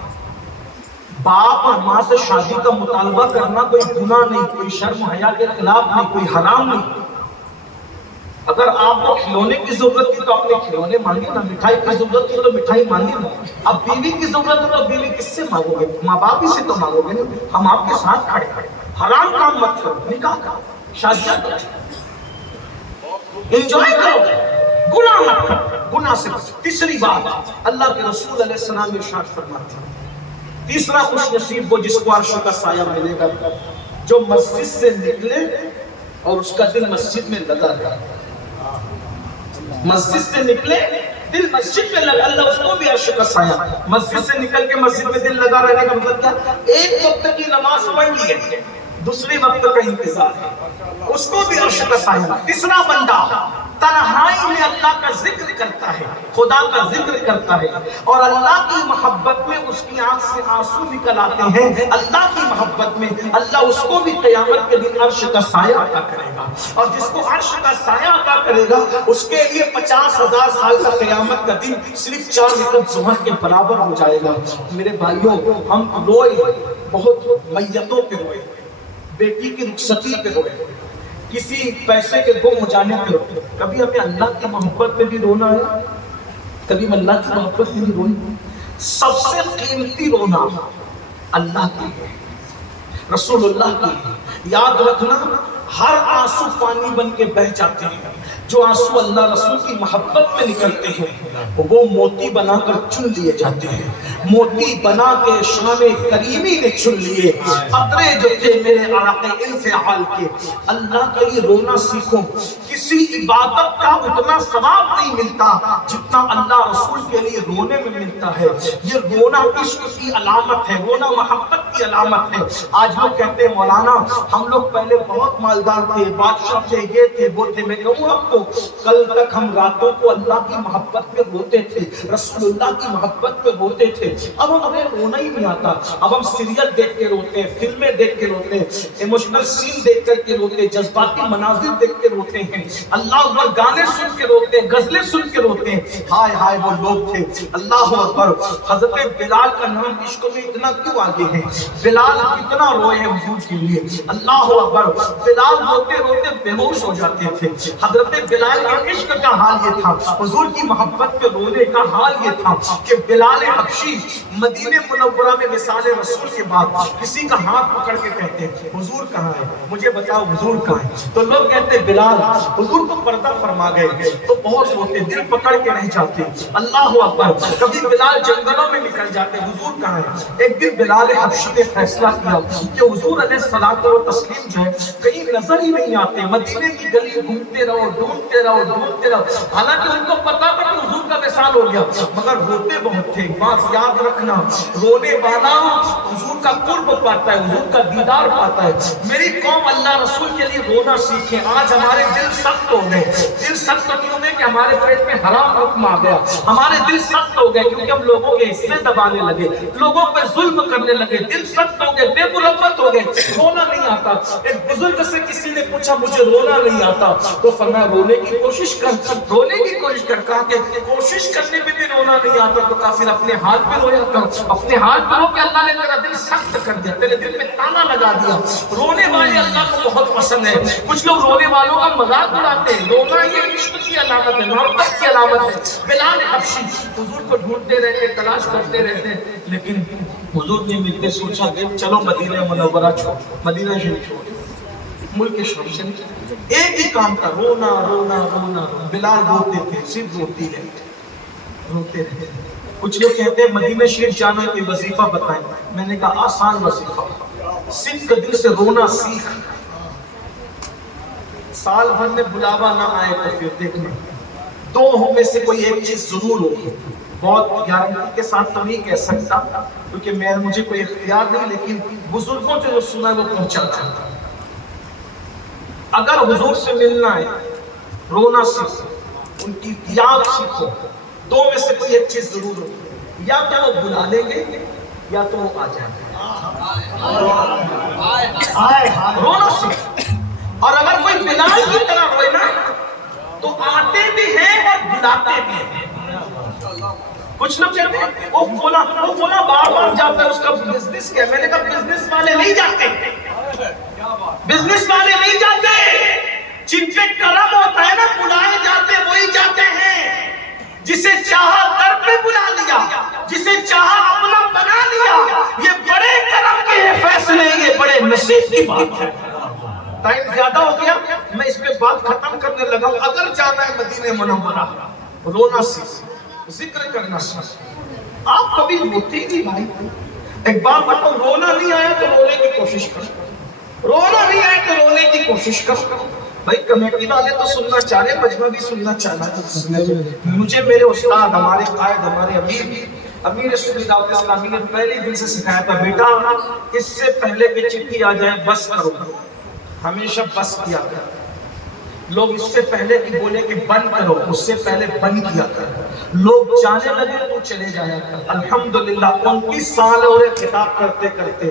باپ اور ماں سے شادی کا مطالبہ کرنا کوئی گناہ نہیں، کوئی شرم حیا کے خلاف نہیں، کوئی حرام نہیں۔ اگر آپ کو کھلونے کی ضرورت تھی تو آپ نے کھلونے مانگے نا، مٹھائی کی ضرورت تھی تو مٹھائی مانگے نا، اب بیوی کی ضرورت ہے تو بیوی کس سے مانگو گے؟ ماں باپ ہی سے تو مانگو گے نا۔ ہم آپ کے ساتھ کھڑے ہیں، حرام کام مت کرو، نکاح کرو، شادیاں کرو، انجوائے کرو، گناہ مت کرو، گناہ سے بچو۔ تیسری بات اللہ کے رسول علیہ السلام ارشاد فرماتے ہیں، تیسرا خوش نصیب وہ جس کو عرش کا سایہ ملے گا، جو مسجد سے نکلے اور اس کا دل مسجد میں لگا رہے۔ مسجد سے نکلے دل مسجد میں لگا، اللہ اس کو بھی عرش کا سایہ۔ مسجد سے نکل کے مسجد میں دل لگا رہنے کا مطلب کیا؟ ایک وقت کی نماز پڑھ لی ہے، دوسری وقت کا انتظار ہے، اس کو بھی عرش کا سایہ۔ تیسرا بندہ تنہائی میں اللہ کا ذکر کرتا ہے، خدا کا ذکر کرتا ہے اور اللہ کی محبت میں اس کی آنکھ سے آنسو نکل آتے ہیں، اللہ کی محبت میں اللہ اس کو بھی قیامت کے دن عرش کا سایہ عطا کرے گا، اور جس کو عرش کا سایہ عطا کرے گا اس کے لیے 50,000 سال کا قیامت کا دن صرف 4 رکعت ظہر کے برابر ہو جائے گا۔ میرے بھائیوں ہم روئے، بہت میتوں پہ روئے، بیٹی کی رخصتی پہ روئے، کسی پیسے کے گم ہو جانے پہ روئے، کبھی ہمیں اللہ کی محبت میں بھی رونا ہے، کبھی ہم اللہ کی محبت میں بھی روئے۔ سب سے قیمتی رونا اللہ کی ہے، رسول اللہ کی ہے۔ یاد رکھنا ہر آنسو پانی بن کے بہہ جاتے ہیں، جو آنسو اللہ رسول کی محبت میں نکلتے ہیں وہ موتی بنا کر چن لیے جاتے ہیں. موتی بنا کے شان کریمی نے چن لیے. قطرے جو تھے میرے آقا انفعال کے. اللہ کا یہ رونا سیکھو. کسی عبادت کا اتنا ثواب نہیں ملتا جتنا اللہ رسول کے لیے رونے میں ملتا ہے. یہ رونا عشق کی علامت ہے, رونا محبت کی علامت ہے. آج لوگ کہتے ہیں مولانا ہم لوگ پہلے بہت مالدار تھے, بادشاہ تھے, یہ تھے وہ تھے. میں کہوں آپ کو کل تک ہم راتوں کو اللہ کی محبت پہ روتے تھے, رسول اللہ کی محبت پہ روتے تھے. اب ہمیں رونا ہی نہیں آتا. اب ہم سیریل دیکھ کے روتے ہیں, فلمیں دیکھ کے روتے ہیں, ایموشنل سین دیکھ کر کے روتے ہیں, جذباتی مناظر دیکھ کے روتے ہیں, اللہ اکبر گانے سن کے روتے ہیں, غزلیں سن کے روتے ہیں. ہائے ہائے وہ لوگ تھے. اللہ اکبر. حضرت بلال کا نام عشق میں اتنا کیوں آگے ہے؟ بلال کتنا روئے ہیں حضور کے لیے. اللہ اکبر. بلال روتے روتے بے ہوش ہو جاتے تھے. حضرت بلال کے عشق کا حال یہ تھا, حضور کی محبت پہ رونے کا حال یہ تھا کہ بلال حبشی مدینہ منورہ میں مثال رسول کے بعد کسی کا ہاتھ پکڑ کے کہتے ہیں حضور کہاں ہے, مجھے بتاؤ حضور کہاں ہے. تو لوگ کہتے ہیں بلال حضور کو پردہ فرما گئے. تو بہت روتے, دل پکڑ کے رہ جاتے. اللہ اکبر. کبھی بلال جنگلوں میں نکل جاتے, حضور کہاں ہے. ایک دن بلال حبشی نے فیصلہ کیا کہ حضور علیہ الصلوۃ والتسلیم جو ہے کہیں نظر ہی نہیں آتے. مدینے کی گلی گھومتے رہو, ڈھونڈتے رہو, ڈھونڈتے رہو. حالانکہ ان کو پتا تھا کہ حضور کا وصال ہو گیا, مگر روتے بہت تھے. بات یاد رکھنا, رونے والا حضور کا قرب پاتا ہے, حضور کا دیدار پاتا ہے. میری قوم اللہ رسول کے لیے رونا سیکھیں. آج ہمارے دل سخت ہو گئے. دل سخت کیوں ہے کہ ہمارے پیٹ میں حرام حکم آ گیا. ہمارے دل سخت ہو گئے کیونکہ ہم لوگوں کے حصے دبانے لگے, لوگوں پہ ظلم کرنے لگے. دل سخت ہو گئے, بے مروت ہو گئے, رونا نہیں آتا. ایک بزرگ سے کسی نے پوچھا مجھے رونا نہیں آتا, تو فرمایا رونے کی کوشش کر, رونے کی کوشش کر. کہا کہ کوشش کرنے میں بھی رونا نہیں آتا تو کافر اپنے حال پہ رویا کر. اپنے حال پہ رو کہ اللہ نے تیرا دل سخت کر دیا, تیرے دل میں تانا لگا دیا. رونے والے اللہ کو بہت پسند ہے. کچھ لوگ رونے والوں کا مذاق اڑاتے ہیں. رونا یہ عشق کی علامت ہے, محبت کی علامت ہے. بلال حبشی حضور کو ڈھونڈتے رہتے, تلاش کرتے رہتے, لیکن حضور نہیں ملتے. سوچا کہ چلو مدینہ منورہ چھوڑ, مدینہ شریف چھوڑ, ملک شام سے ایک ہی کام تھا, رونا رونا رونا. بلال روتے تھے, صرف روتی رہتے, روتے رہتے. کچھ لوگ کہتے ہیں مدینہ شریف جانا کوئی وظیفہ بتائیں. میں نے کہا آسان وظیفہ, صرف دل سے رونا سیکھ. سال بھر میں بلاوا نہ آئے تو پھر دیکھنا دو میں سے کوئی ایک چیز ضرور ہوگی. بہت گارنٹی کے ساتھ تو نہیں کہہ سکتا کیونکہ مجھے کوئی اختیار نہیں, لیکن بزرگوں سے جو سنا ہے وہ پہنچاتا. اگر حضور سے ملنا ہے, رونا سیکھو, ان کی یاد سیکھو. دو میں سے کوئی ایک چیز ضرور ہوگی, یا تو وہ بلا لیں گے یا تو وہ آ جائیں گے. رونا سیکھو. اور اگر کوئی بلال کی طرح روئے نا تو آتے بھی ہیں اور بلاتے بھی ہیں. کچھ لوگ کہتے ہیں وہ فلاں بار بار جاتا ہے, اس کا بزنس کیا ہے. میں نے کہا بزنس والے نہیں جاتے, بزنس والے نہیں جاتے. جن پہ کرم ہوتا ہے نا بلائے جاتے وہی جاتے ہیں. جسے چاہا در پہ بلا لیا, جسے چاہا اپنا بنا لیا. یہ بڑے کرم کے فیصلے, یہ بڑے نصیب کی بات ہے. ٹائم زیادہ ہو گیا, میں اس پہ بات ختم کرنے لگا ہوں. اگر جانا ہے مدینہ منورہ, رونا سیکھ, ذکر کرنا سیکھ. آپ کبھی روتے نہیں بھائی. ایک بار بتاؤ, رونا نہیں آیا تو رونے کی کوشش کرو, رونا نہیں آیا تو رونے کی کوشش کرو. بھائی کمیٹی والے تو سننا چاہ رہے, مجمع بھی سننا چاہنا ہے. مجھے میرے استاد, ہمارے قائد, ہمارے امیر سنی دعوت اسلامی نے پہلے دن سے سکھایا تھا, بیٹا اس سے پہلے کہ چٹھی آ جائے بس کرو, ہمیشہ بس کیا کر. لوگ اس سے پہلے کہ بولے کہ بند کرو, اس سے پہلے بند کیا کر. لوگ جانے لگے تو چلے جایا کر. الحمدللہ 29 سال ہو رہے خطاب کرتے کرتے,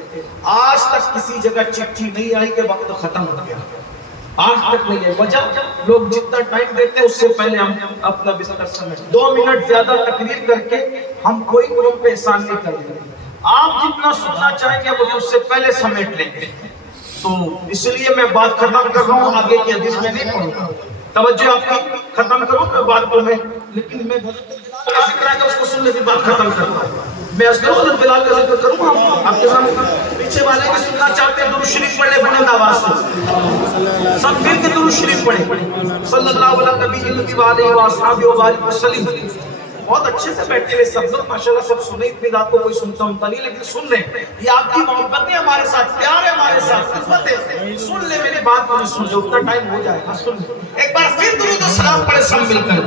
آج تک کسی جگہ چٹھی نہیں آئی کہ وقت ختم ہو گیا. آج تک نہیں ہے. وجہ لوگ جتنا ٹائم دیتے ہیں اس سے پہلے ہم اپنا بستر سمیٹ 2 منٹ زیادہ تقریر کر کے ہم کوئی قوم پہ احسان نہیں کریں گے. آپ جتنا سننا چاہیں گے وہ اس سے پہلے سمیٹ لیں گے. تو اس لیے میں بات ختم کر رہا ہوں, آگے کی حدیث میں نہیں پڑھوں گا. توجہ آپ کی ختم کروں میں بات کو, میں لیکن میں ذکر ہے کہ اس کو سننے کی بات ختم کرتا ہوں. میں حضرت بلال کا ذکر کروں گا آپ کے سامنے. پیچھے والے بھی سننا چاہتے ہیں درود شریف پڑھ لے بلند آواز سے، سب مل کے درود شریف پڑھیں صلی اللہ علیہ وسلم۔ بہت اچھے سے بیٹھے ہوئے سب لوگ ماشاءاللہ، سب سنے، اتنی رات کو کوئی سنتا ہونتا نہیں لیکن سن لیں، یہ آپ کی محبت ہے ہمارے ساتھ، پیار ہے ہمارے ساتھ، خدمت ہے، سن لیں میری بات کو، سن لیں، اتنا ٹائم ہو جائے گا، سن لیں ایک بار پھر درود و سلام پڑھے سب مل کر،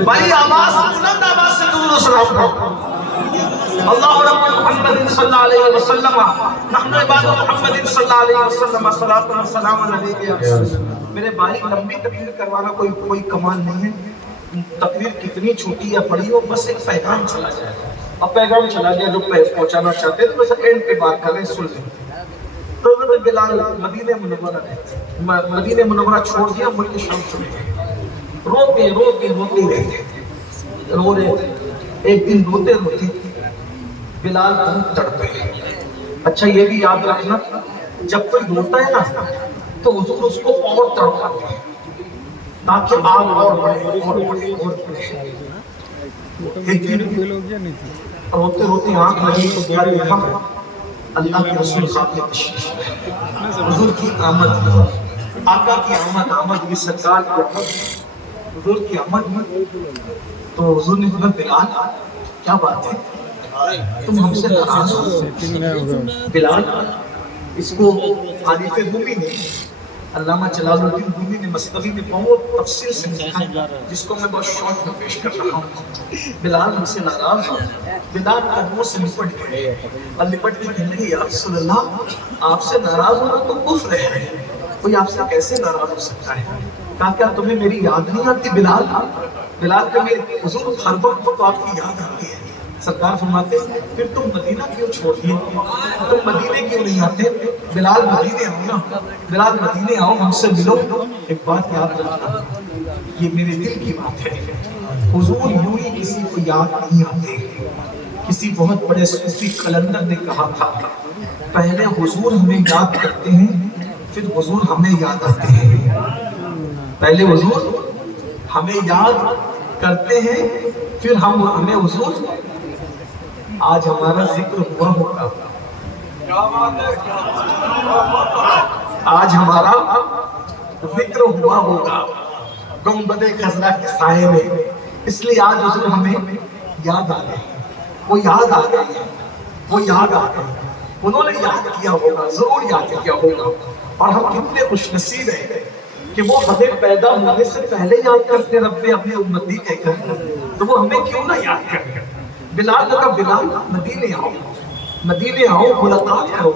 بھائی آواز بلند آواز سے درود و سلام پڑھو۔ اللہ رب محمد صلی اللہ علیہ وسلم نحن عباد محمد صلی اللہ علیہ وسلم صلاۃ و سلام علیہ۔ میرے بھائی لمبی تقریر کروانا کوئی کمال نہیں ہے، تقریر کتنی چھوٹی یا بڑی ہو، بس ایک پیغام چلا جائے، اب پیغام چلا گیا جو پہنچانا چاہتے ہیں تو بس اینڈ پہ بات کریں، سن لیں۔ تو حضرت بلال مدینہ منورہ رہتے، مدینہ منورہ چھوڑ دیا، ملک شام چلے گئے، روتے رہتے، رو رہے تھے، ایک دن روتے روتے بلال بہت تڑپے۔ اچھا یہ بھی یاد رکھنا، جب کوئی روتا ہے نا تو حضور اس کو اور تڑپاتے ہیں تاکہ آپ اور بڑھے اور بڑھے اور بڑھے۔ ایک دن روتے روتے آنکھ لگی تو کیا دیکھا، اللہ کے رسول خاک تشریف، حضور کی آمد، آقا کی آمد بھی سرکار کی آمد، حضور کی آمد۔ تو حضور نے کہا بلال کیا بات ہے، تم ہم سے ناراض ہو؟ بلال، اس کو عارف رومی نے، علامہ جلال الدین رومی نے مصنوی میں بہت تفصیل سے لکھا، جس کو میں بہت شارٹ میں پیش کر رہا ہوں۔ بلال ہم سے ناراض ہو؟ بلال قدموں سے لپٹ گئے اور لپٹ کے کہنے لگے یا رسول اللہ، آپ سے ناراض ہونا تو کفر ہے، کوئی آپ سے کیسے ناراض ہو سکتا ہے؟ کہا کیا تمہیں میری یاد نہیں آتی بلال؟ بلال کہ میرے حضور ہر وقت تو آپ کی یاد آتی ہے۔ سرکار فرماتے ہیں پھر تم مدینہ کیوں چھوڑ دیے، تم مدینے کیوں نہیں آتے؟ بلال مدینے آؤ نا، بلال مدینے آؤ، ہم سے ملو۔ ایک بات یاد رکھنا، یہ میرے دل کی بات ہے، حضور یوں ہی کسی کو یاد نہیں آتے۔ کسی بہت بڑے صوفی قلندر نے کہا تھا، پہلے حضور ہمیں یاد کرتے ہیں پھر حضور ہمیں یاد آتے ہیں، پہلے حضور ہمیں یاد کرتے ہیں پھر ہم ہمیں حضور۔ آج ہمارا ذکر ہوا ہوگا، آج ہمارا ذکر ہوا ہوگا گنبد خضرا کے سائے میں، اس لیے آج حضور ہمیں یاد آ گئے، وہ یاد آ گئے ہیں، وہ یاد آ گئے، انہوں نے یاد کیا ہوگا، ضرور یاد کیا ہوگا۔ اور ہم کتنے خوش نصیب ہیں کہ وہ ہمیں پیدا ہونے سے پہلے یاد کرتے رب نے اپنے امتی کہہ کر، تو وہ ہمیں کیوں نہ یاد کرتے۔ بلال نے کہا بلال مدینے آؤ، مدینے آؤ، ملاقات کرو۔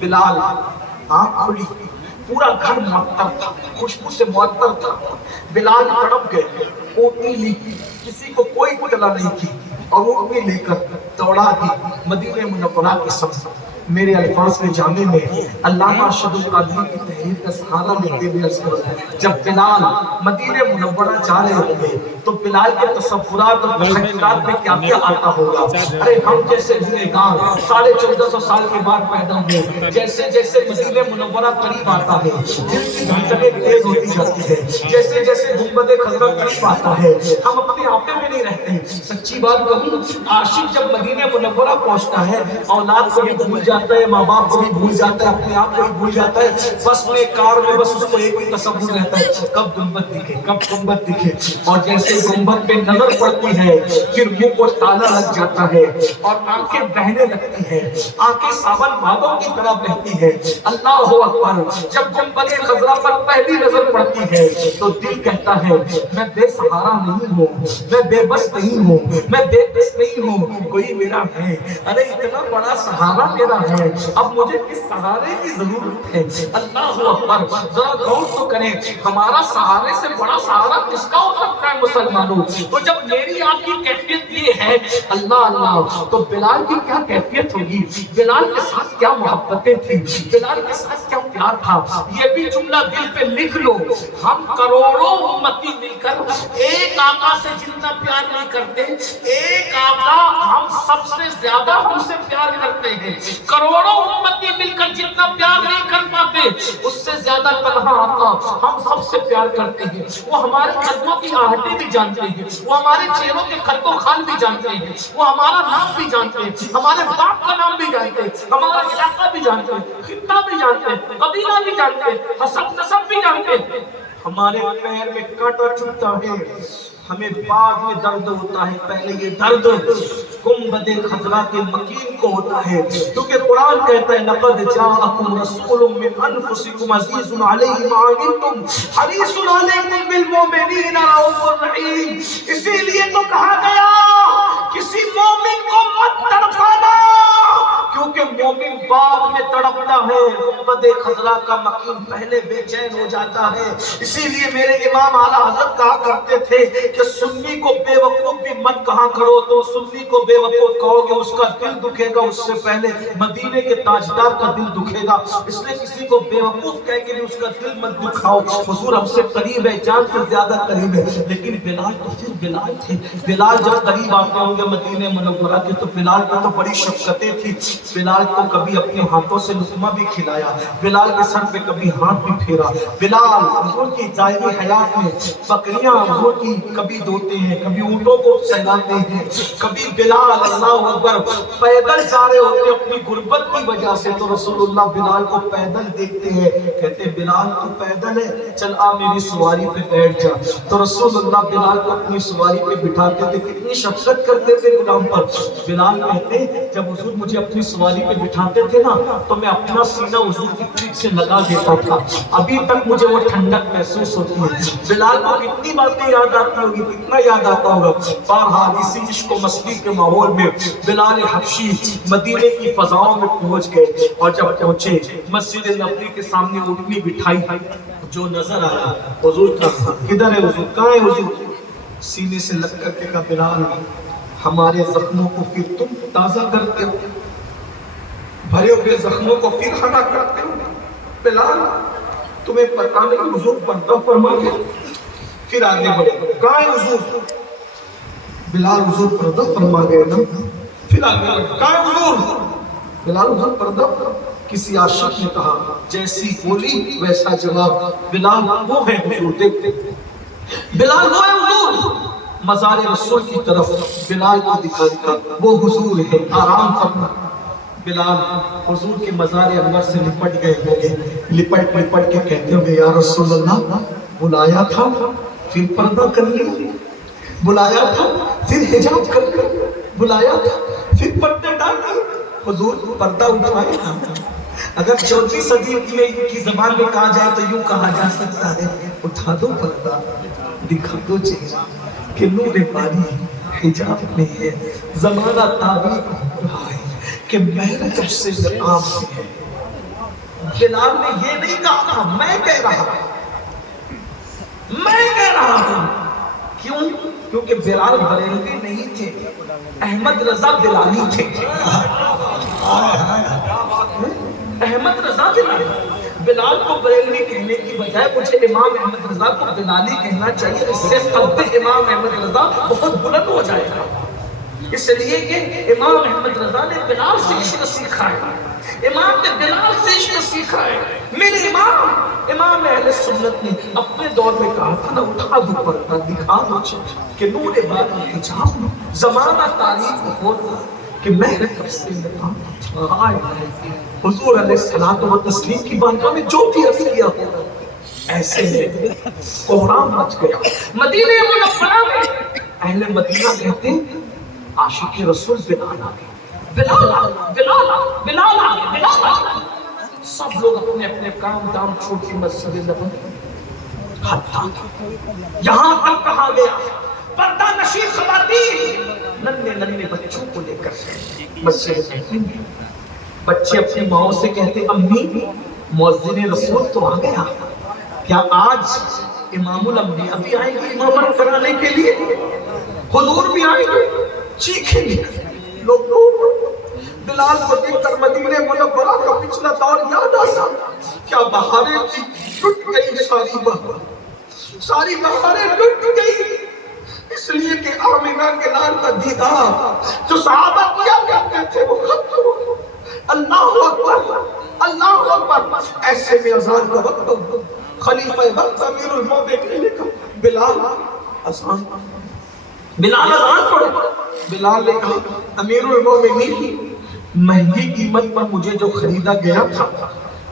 بلال آنکھ کھلی، پورا گھر معطر تھا، خوشبو سے معطر تھا۔ بلال تڑپ گئے، اونٹنی لی، کسی کو کوئی اطلاع نہیں تھی، اور اونٹنی لے کر دوڑا دی مدینہ منورہ کی سمت۔ میرے الفاظ میں جامع میں علامہ ارشد القادری کی تحریر کا سہارا لیتے ہوئے عرض کروں، جب بلال مدینہ منورہ جا رہے ہوں گے تو بلال کے تصورات اور تخیلات میں کیا کیا آتا ہوگا۔ ارے ہم جیسے گنہگار 1450 سال کے بعد پیدا ہوئے، جیسے جیسے مدینہ منورہ قریب آتا ہے دل کی دھڑکنیں تیز ہوتی جاتی ہے، جیسے جیسے گنبد خضرا قریب آتا ہے ہم اپنے آپے میں نہیں رہتے۔ سچی بات کہوں، عاشق جب مدینہ منورہ پہنچتا ہے اولاد کو بھی بھول جاتا ہے، ماں باپ کو بھی بھول جاتا ہے، اپنے آپ کو بھی بھول جاتا ہے، بس میں کار میں بس اس کو ایک ہی تصور رہتا ہے، کب گنبد دکھے، کب گنبد دکھے۔ اور جیسے گنبد پہ نظر پڑتی ہے پھر منہ کو تالا لگ جاتا ہے اور آنکھیں بہنے لگتی ہیں، آنکھیں ساون بادوں کی طرح بہتی ہے۔ اللہ اکبر، جب گنبد خضرا پر پہلی نظر پڑتی ہے تو دل کہتا ہے میں بے سہارا نہیں ہوں، میں بے بس نہیں ہوں، میں بے بس نہیں ہوں، کوئی میرا ہے۔ ارے اتنا بڑا سہارا میرا ہے، اب مجھے کس سہارے کی ضرورت ہے۔ اللہ اکبر، ذرا غور تو کریں، ہمارا سہارے سے بڑا سہارا کس کا ہو سکتا ہے مسلمانوں؟ تو جب میری آپ کی کیفیت یہ ہے اللہ اللہ، تو بلال کی کیا کیفیت ہوگی؟ بلال کے ساتھ کیا محبتیں تھیں، بلال کے ساتھ کیا پیار تھا۔ یہ بھی جملہ دل پہ لکھ لو، ہم کروڑوں امتی مل کر ایک آقا سے جتنا پیار نہیں کرتے، ایک آقا ہم سب سے زیادہ ہم سے پیار کرتے ہیں۔ کروڑوں امتی مل کر جتنا پیار نہیں کر پاتے، اس سے زیادہ تنہا آقا ہم سب سے پیار کرتے ہیں۔ وہ ہمارے قدموں کی آہٹیں بھی بھی جانتے ہیں، وہ ہمارے چہروں کے خط و خال بھی جانتے ہیں، وہ ہمارا نام بھی جانتے ہیں، ہمارے باپ کا نام بھی جانتے ہیں، ہمارا علاقہ بھی جانتے ہیں، خطہ بھی جانتے ہیں، قبیلہ بھی جانتے ہیں، حسب نسب بھی جانتے ہیں۔ ہمارے پیر میں کانٹا چبھتا ہے، ہمیں بعد میں درد ہوتا ہے، پہلے یہ درد گنبد خضرا کے مکین کو ہوتا ہے، کیونکہ قرآن کہتا ہے لقد جاءکم رسول من انفسکم عزیز علیہ ما عنتم حریص علیکم بالمؤمنین رؤوف رحیم۔ اسی لیے تو کہا گیا کسی مومن کو مت تڑپانا، کیونکہ مومن بعد میں تڑپتا ہے، گنبد خضرا کا مکین پہلے بے چین ہو جاتا ہے۔ اسی لیے میرے امام اعلیٰ حضرت کہا کرتے تھے کہ سنی کو بے وقوف بھی مت کہا کرو، تو سنی کو بے وقوف کہو گے اس کا دل دکھے گا، اس سے پہلے مدینے کے تاجدار کا دل دکھے گا، اس لیے کسی کو بے وقوف کہہ کے اس کا دل مت دکھاؤ۔ حضور ہم سے قریب ہے، جان سے زیادہ قریب ہے، لیکن بلال تو پھر بلال تھے۔ بلال جب قریب آتے ہوں گے مدینے منورہ کے تو بلال کو تو بڑی شفقتیں تھی، بلال کو کبھی اپنے ہاتھوں سے لقمہ بھی کھلایا، بلال کے سر پہ کبھی ہاتھ بھی پھیرا۔ بلال حضور کی ظاہری حیات میں بکریاں حضور کی کبھی دھوتے ہیں، کبھی اونٹوں کو سہلاتے ہیں، کبھی بلال اللہ اکبر پیدل جا رہے ہوتے اپنی غربت کی وجہ سے، تو رسول اللہ بلال کو پیدل دیکھتے ہیں، کہتے ہیں بلال تو پیدل ہے، چل آ میری سواری پہ بیٹھ جا۔ تو رسول اللہ بلال کو اپنی سواری پہ بٹھاتے تھے، کتنی شفقت کرتے تھے غلام پر۔ بلال کہتے جب حضور مجھے اپنی سواری پہ بٹھاتے تھے نا تو میں اپنا سینہ حضور کی پیٹھ سے لگا دیتا تھا، ابھی تک مجھے وہ ٹھنڈک محسوس ہوتی ہے۔ بلال کو کتنی باتیں یاد آتی ہوگی، کتنا یاد آتا ہوگا۔ بہرحال اسی عشق و مستی کے ماحول میں بلال حبشی مدینے کی فضاؤں میں پہنچ گئے، اور جب پہنچے مسجد نبوی کے سامنے اونٹنی بٹھائی، جو نظر آیا حضور کا، کدھر ہے حضور، کہاں ہے حضور؟ سینے سے لگ کر کے کہا بلال ہمارے زخموں کو پھر تم تازہ کرتے ہو، بھرے ہوئے زخموں کو پھر ہٹا کرتے ہو۔ بلال تمہیں پتہ نہیں حضور پردہ فرما گیا، پھر آگے بڑھے، کہاں ہے حضور؟ بلال حضور پردہ فرما گئے نا، پھر آگے بڑھے، کہاں ہے حضور؟ بلال حضور پردہ کسی عاشق نے کہا جیسی بولی ویسا جواب، بلال وہ ہے حضور، دیکھتے بلال وہ ہے حضور، مزار رسول کی طرف بلال کو دکھا وہ حضور ہے، آرام کرنا۔ بلال حضور کے مزار انور سے لپٹ گئے ہوں گے، لپٹ کے کہتے ہوں گے یا رسول اللہ بلایا تھا پھر پردہ کر لیا، بلایا تھا پھر حجاب کر لیا، بلایا تھا پھر پردے ڈال لیے۔ حضور پردہ اٹھائے تھا، اگر 14 صدی کی زبان میں کہا جائے تو یوں کہا جا سکتا ہے اٹھا دو پردہ، دکھا دو چہرہ کہ نور باری حجاب میں ہے، زمانہ تاریخ ہو رہا ہے کہ محرم سے نقاب ہے۔ بلال نے یہ نہیں کہا، میں کہہ رہا ہوں، کیوں؟ کیونکہ بلال بریلوی نہیں تھے، احمد رضا بلالی تھے۔ احمد رضا بلالی، بلال کو بریلوی کہنے کی بجائے مجھے امام احمد رضا کو بلالی کہنا چاہیے، اس سے قد امام احمد رضا بہت بلند ہو جائے گا۔ اس لیے کہ امام احمد رضا نے بلال سے عشق سیکھا ہے، امام نے بلال سے عشق سیکھا ہے۔ میرے امام اہل سنت نے اپنے دور میں کہا تھا نا اٹھا دو پردہ، دکھا دو کہ نور باری حجاب میں، زمانہ تاریخ ہو رہا کہ محرم سے نقاب آئے۔ حضور علیہ الصلوۃ والتسلیم کی بارگاہ میں جو بھی عرض کیا ہو ایسے میں کوہرام مچ گیا۔ مدینہ منورہ میں اہل مدینہ کہتے ہیں عاشق رسول بلال آ گئے، بلال آ گئے، بلال آ گئے، بلال آ گئے، بلال آ گئے۔ سب لوگ اپنے اپنے کام دام چھوڑ کے مسجد نبوی، حتیٰ یہاں تک کہا گیا پردہ نشی خواتین ننھے بچوں کو لے کر مسجد نبوی میں، بچے اپنی ماں سے کہتے امی مؤذن رسول تو آ گیا، کیا آج امام الانبیاء بھی آئیں گے امامت کرانے کے لیے؟ حضور بھی آئیں گے؟ چیخیں گے لوگ۔ بلال کو دیکھ کر مدینہ منورہ کا پچھلا دور یاد آیا، کیا بہاریں تھی، ٹوٹ گئی ساری بہاریں ٹوٹ گئی، اس لیے کہ آمنہ کے لال کا دیدار جو صحابہ کیا کہتے تھے وہ ختم ہو۔ اللہ اکبر، اللہ اکبر۔ ایسے میں اذان کا وقت خلیفہ وقت امیر المومنین نے کہا بلال اذان بلال اذان پڑھو. بلال نے کہا امیر المومنین مہنگی قیمت پر مجھے جو خریدا گیا تھا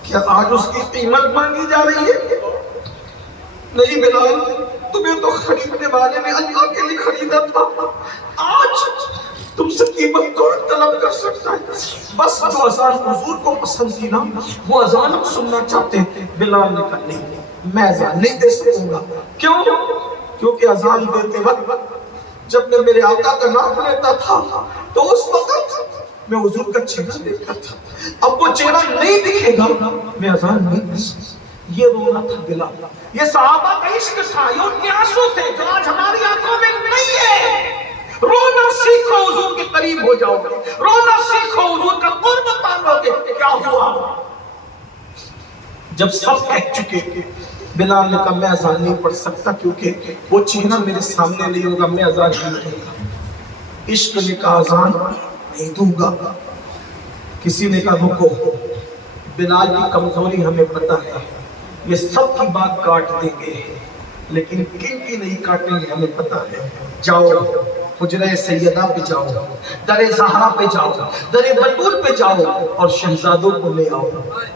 کیا آج اس کی قیمت مانگی جا رہی ہے؟ نہیں بلال، تمہیں تو خریدنے والے نے اللہ کے لیے خریدا تھا، آج تم سے قیمت کون طلب کر سکتا ہے؟ بس جو اذان حضور کو پسند تھی نا وہ اذان سننا چاہتے. بلال نے کہا نہیں میں اذان نہیں دے سکوں گا. کیوں؟ کیونکہ اذان دیتے وقت جب میں میرے آقا کا نام لیتا تھا تو اس وقت میں حضور کا چہرہ دیکھتا تھا، اب وہ چہرہ نہیں دکھے گا میں اذان نہیں دے سکتا. یہ رونا تھا بلال، یہ صحابہ کا عشق تھا، یہ ان کے آنسو تھے جو آج ہماری آنکھوں میں نہیں ہے. رونا سیکھو حضور کے قریب ہو جاؤ گے، رونا سیکھو حضور کا قرب پالو گے. کیا ہوا جب سب کہہ چکے بلال نے کہا میں اذان نہیں پڑھ سکتا کیونکہ وہ چہرہ میرے سامنے نہیں ہوگا، میں اذان نہیں دوں گا. عشق نے کہا اذان نہیں دوں گا. کسی نے کہا رکو، بلال کی کمزوری ہمیں پتہ ہے، یہ سب کی بات کاٹ دیں گے لیکن کن کی نہیں کاٹیں گے ہمیں پتہ ہے. جاؤ حجرہ سیدہ پہ جاؤ، در زہرا پہ جاؤ، در بطول پہ جاؤ اور شہزادوں کو لے آؤ.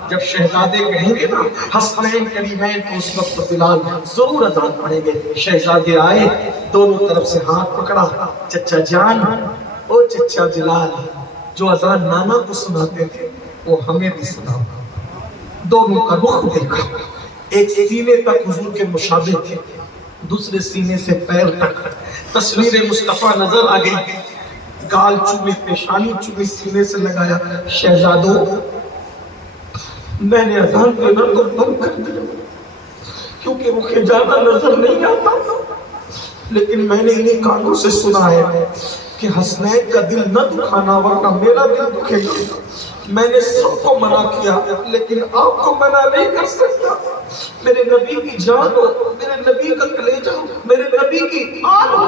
جب شہزادے کہیں گے نا حسنین کریمین تو اس وقت بلال ضرور اذان پڑھیں گے. شہزادے آئے، دونوں طرف سے ہاتھ پکڑا، چچا جان او چچا بلال، جو اذان نانا کو سناتے تھے وہ ہمیں بھی سناؤ. دونوں کا رخ دیکھا، ایک سینے تک حضور کے مشابہ تھے، دوسرے سینے سے پیر تک تصویر مصطفیٰ نظر آ گئی. گال چومی، پیشانی چومی، سینے سے لگایا. شہزادوں میں نے اذان دینا تو بند کر دیا کیونکہ مجھے زیادہ نظر نہیں آتا، لیکن میں نے انہیں کانوں سے سنا ہے کہ حسنین کا دل نہ دکھانا ورنہ میرا دل دکھے گا. میں نے سب کو منع کیا لیکن آپ کو منع نہیں کر سکتا. میرے نبی کی جان ہو، میرے نبی کا کلیجہ ہو، میرے نبی کی آن ہو.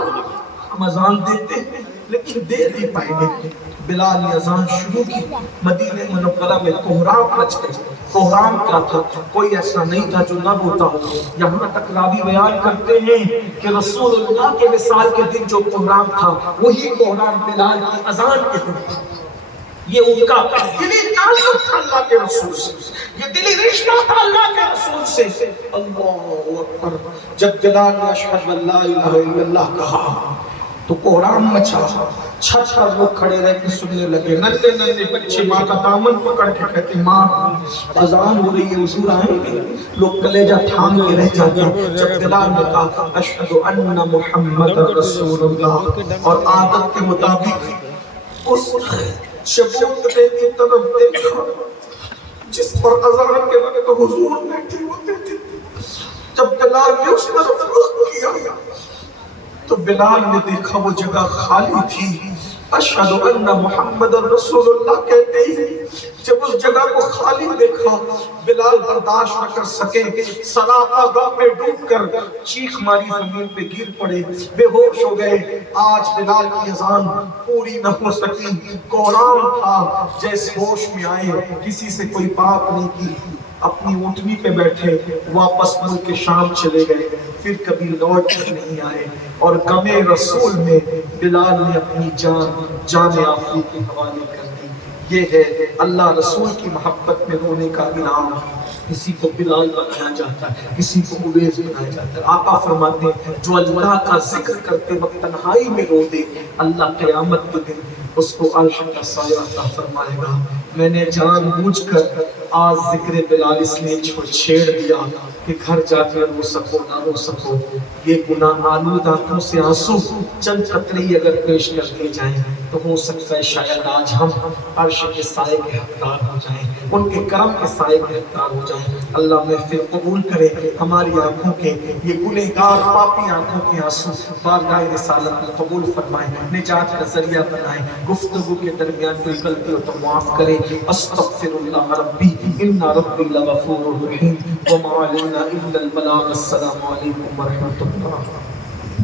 ہم اذان دیتے ہیں لیکن دے نہیں پائیں گے. بلال نے اذان شروع کی. مدینہ منورہ میں کوہرام مچ گئے. کوہرام کیا تھا؟ کوئی ایسا نہیں تھا جو نہ روتا ہو. یہاں تک راوی بیان کرتے ہیں کہ رسول اللہ کے وصال کے دن جو کوہرام تھا وہی کوہرام بلال کی اذان کے دن تھا. یہ ان کا دلی تعلق تھا اللہ کے رسول سے، یہ دلی رشتہ تھا اللہ کے رسول سے. اللہ اکبر. جب بلال نے اشہد ان لا الہ الا اللہ کہا تو کوہرام مچا. چھت پر لوگ کھڑے رہ کے سننے لگے. ننھے ننھے بچے ماں کا دامن پکڑ کے کہتے ماں اذان ہو رہی ہے حضور آئیں گے. لوگ کلیجہ تھام کے رہ جاتے. جب بلال نے کہا اشہد ان محمد رسول اللہ اور عادت کے مطابق اس چبوترے کی طرف دیکھا جس پر اذان کے وقت حضور بیٹھے ہوتے تھے. جب بلال نے اس طرف رخ کیا تو بلال نے دیکھا وہ جگہ خالی تھی. اشہد ان محمد رسول اللہ کہتے ہی جب اس جگہ کو خالی دیکھا بلال برداشت نہ کر سکے. سراپا غم میں ڈوب کر چیخ ماری زمین پہ گر پڑے، بے ہوش ہو گئے. آج بلال کی اذان پوری نہ ہو سکی. کوہرام تھا، جیسے ہوش میں آئے کسی سے کوئی بات نہیں کی، اپنی اونٹنی پہ بیٹھے واپس ملک شام چلے گئے. پھر کبھی لوٹ کر نہیں آئے اور غم رسول میں بلال نے اپنی جان آفری کے حوالے کر دی. یہ ہے اللہ رسول کی محبت میں رونے کا انعام. کسی کو بلال بنایا جاتا ہے، کسی کو اویس بنایا جاتا ہے. آقا فرماتے ہیں جو اللہ کا ذکر کرتے وقت تنہائی میں رو دے اللہ قیامت کے دن اس کو عرش کا سایہ عطا فرمائے گا. میں نے جان بوجھ کر آج ذکر بلال اس لیے چھیڑ دیا کہ گھر جا کے رو سکو نہ رو سکو. یہ گناہ آلود آنکھوں سے آنسو چند قطرے اگر پیش کر دیے جائیں تو ہو سکتا ہے شاید آج ہم عرش کے سائے کے حقدار ہو جائیں، ان کے کرم کے سائے کے حقدار ہو جائیں. اللہ محفل قبول کرے ہماری آنکھوں کے یہ گنہگار پاپی آنکھوں کے آنسو بارگاہ رسالت میں قبول فرمائے، نجات کا ذریعہ بنائے. گفتگو کے درمیان کوئی غلطی ہو تو معاف کرے. استغفر اللہ ربی ان ربی لغفور رحیم وما علینا الا البلاغ. السلام علیکم ورحمۃ اللہ.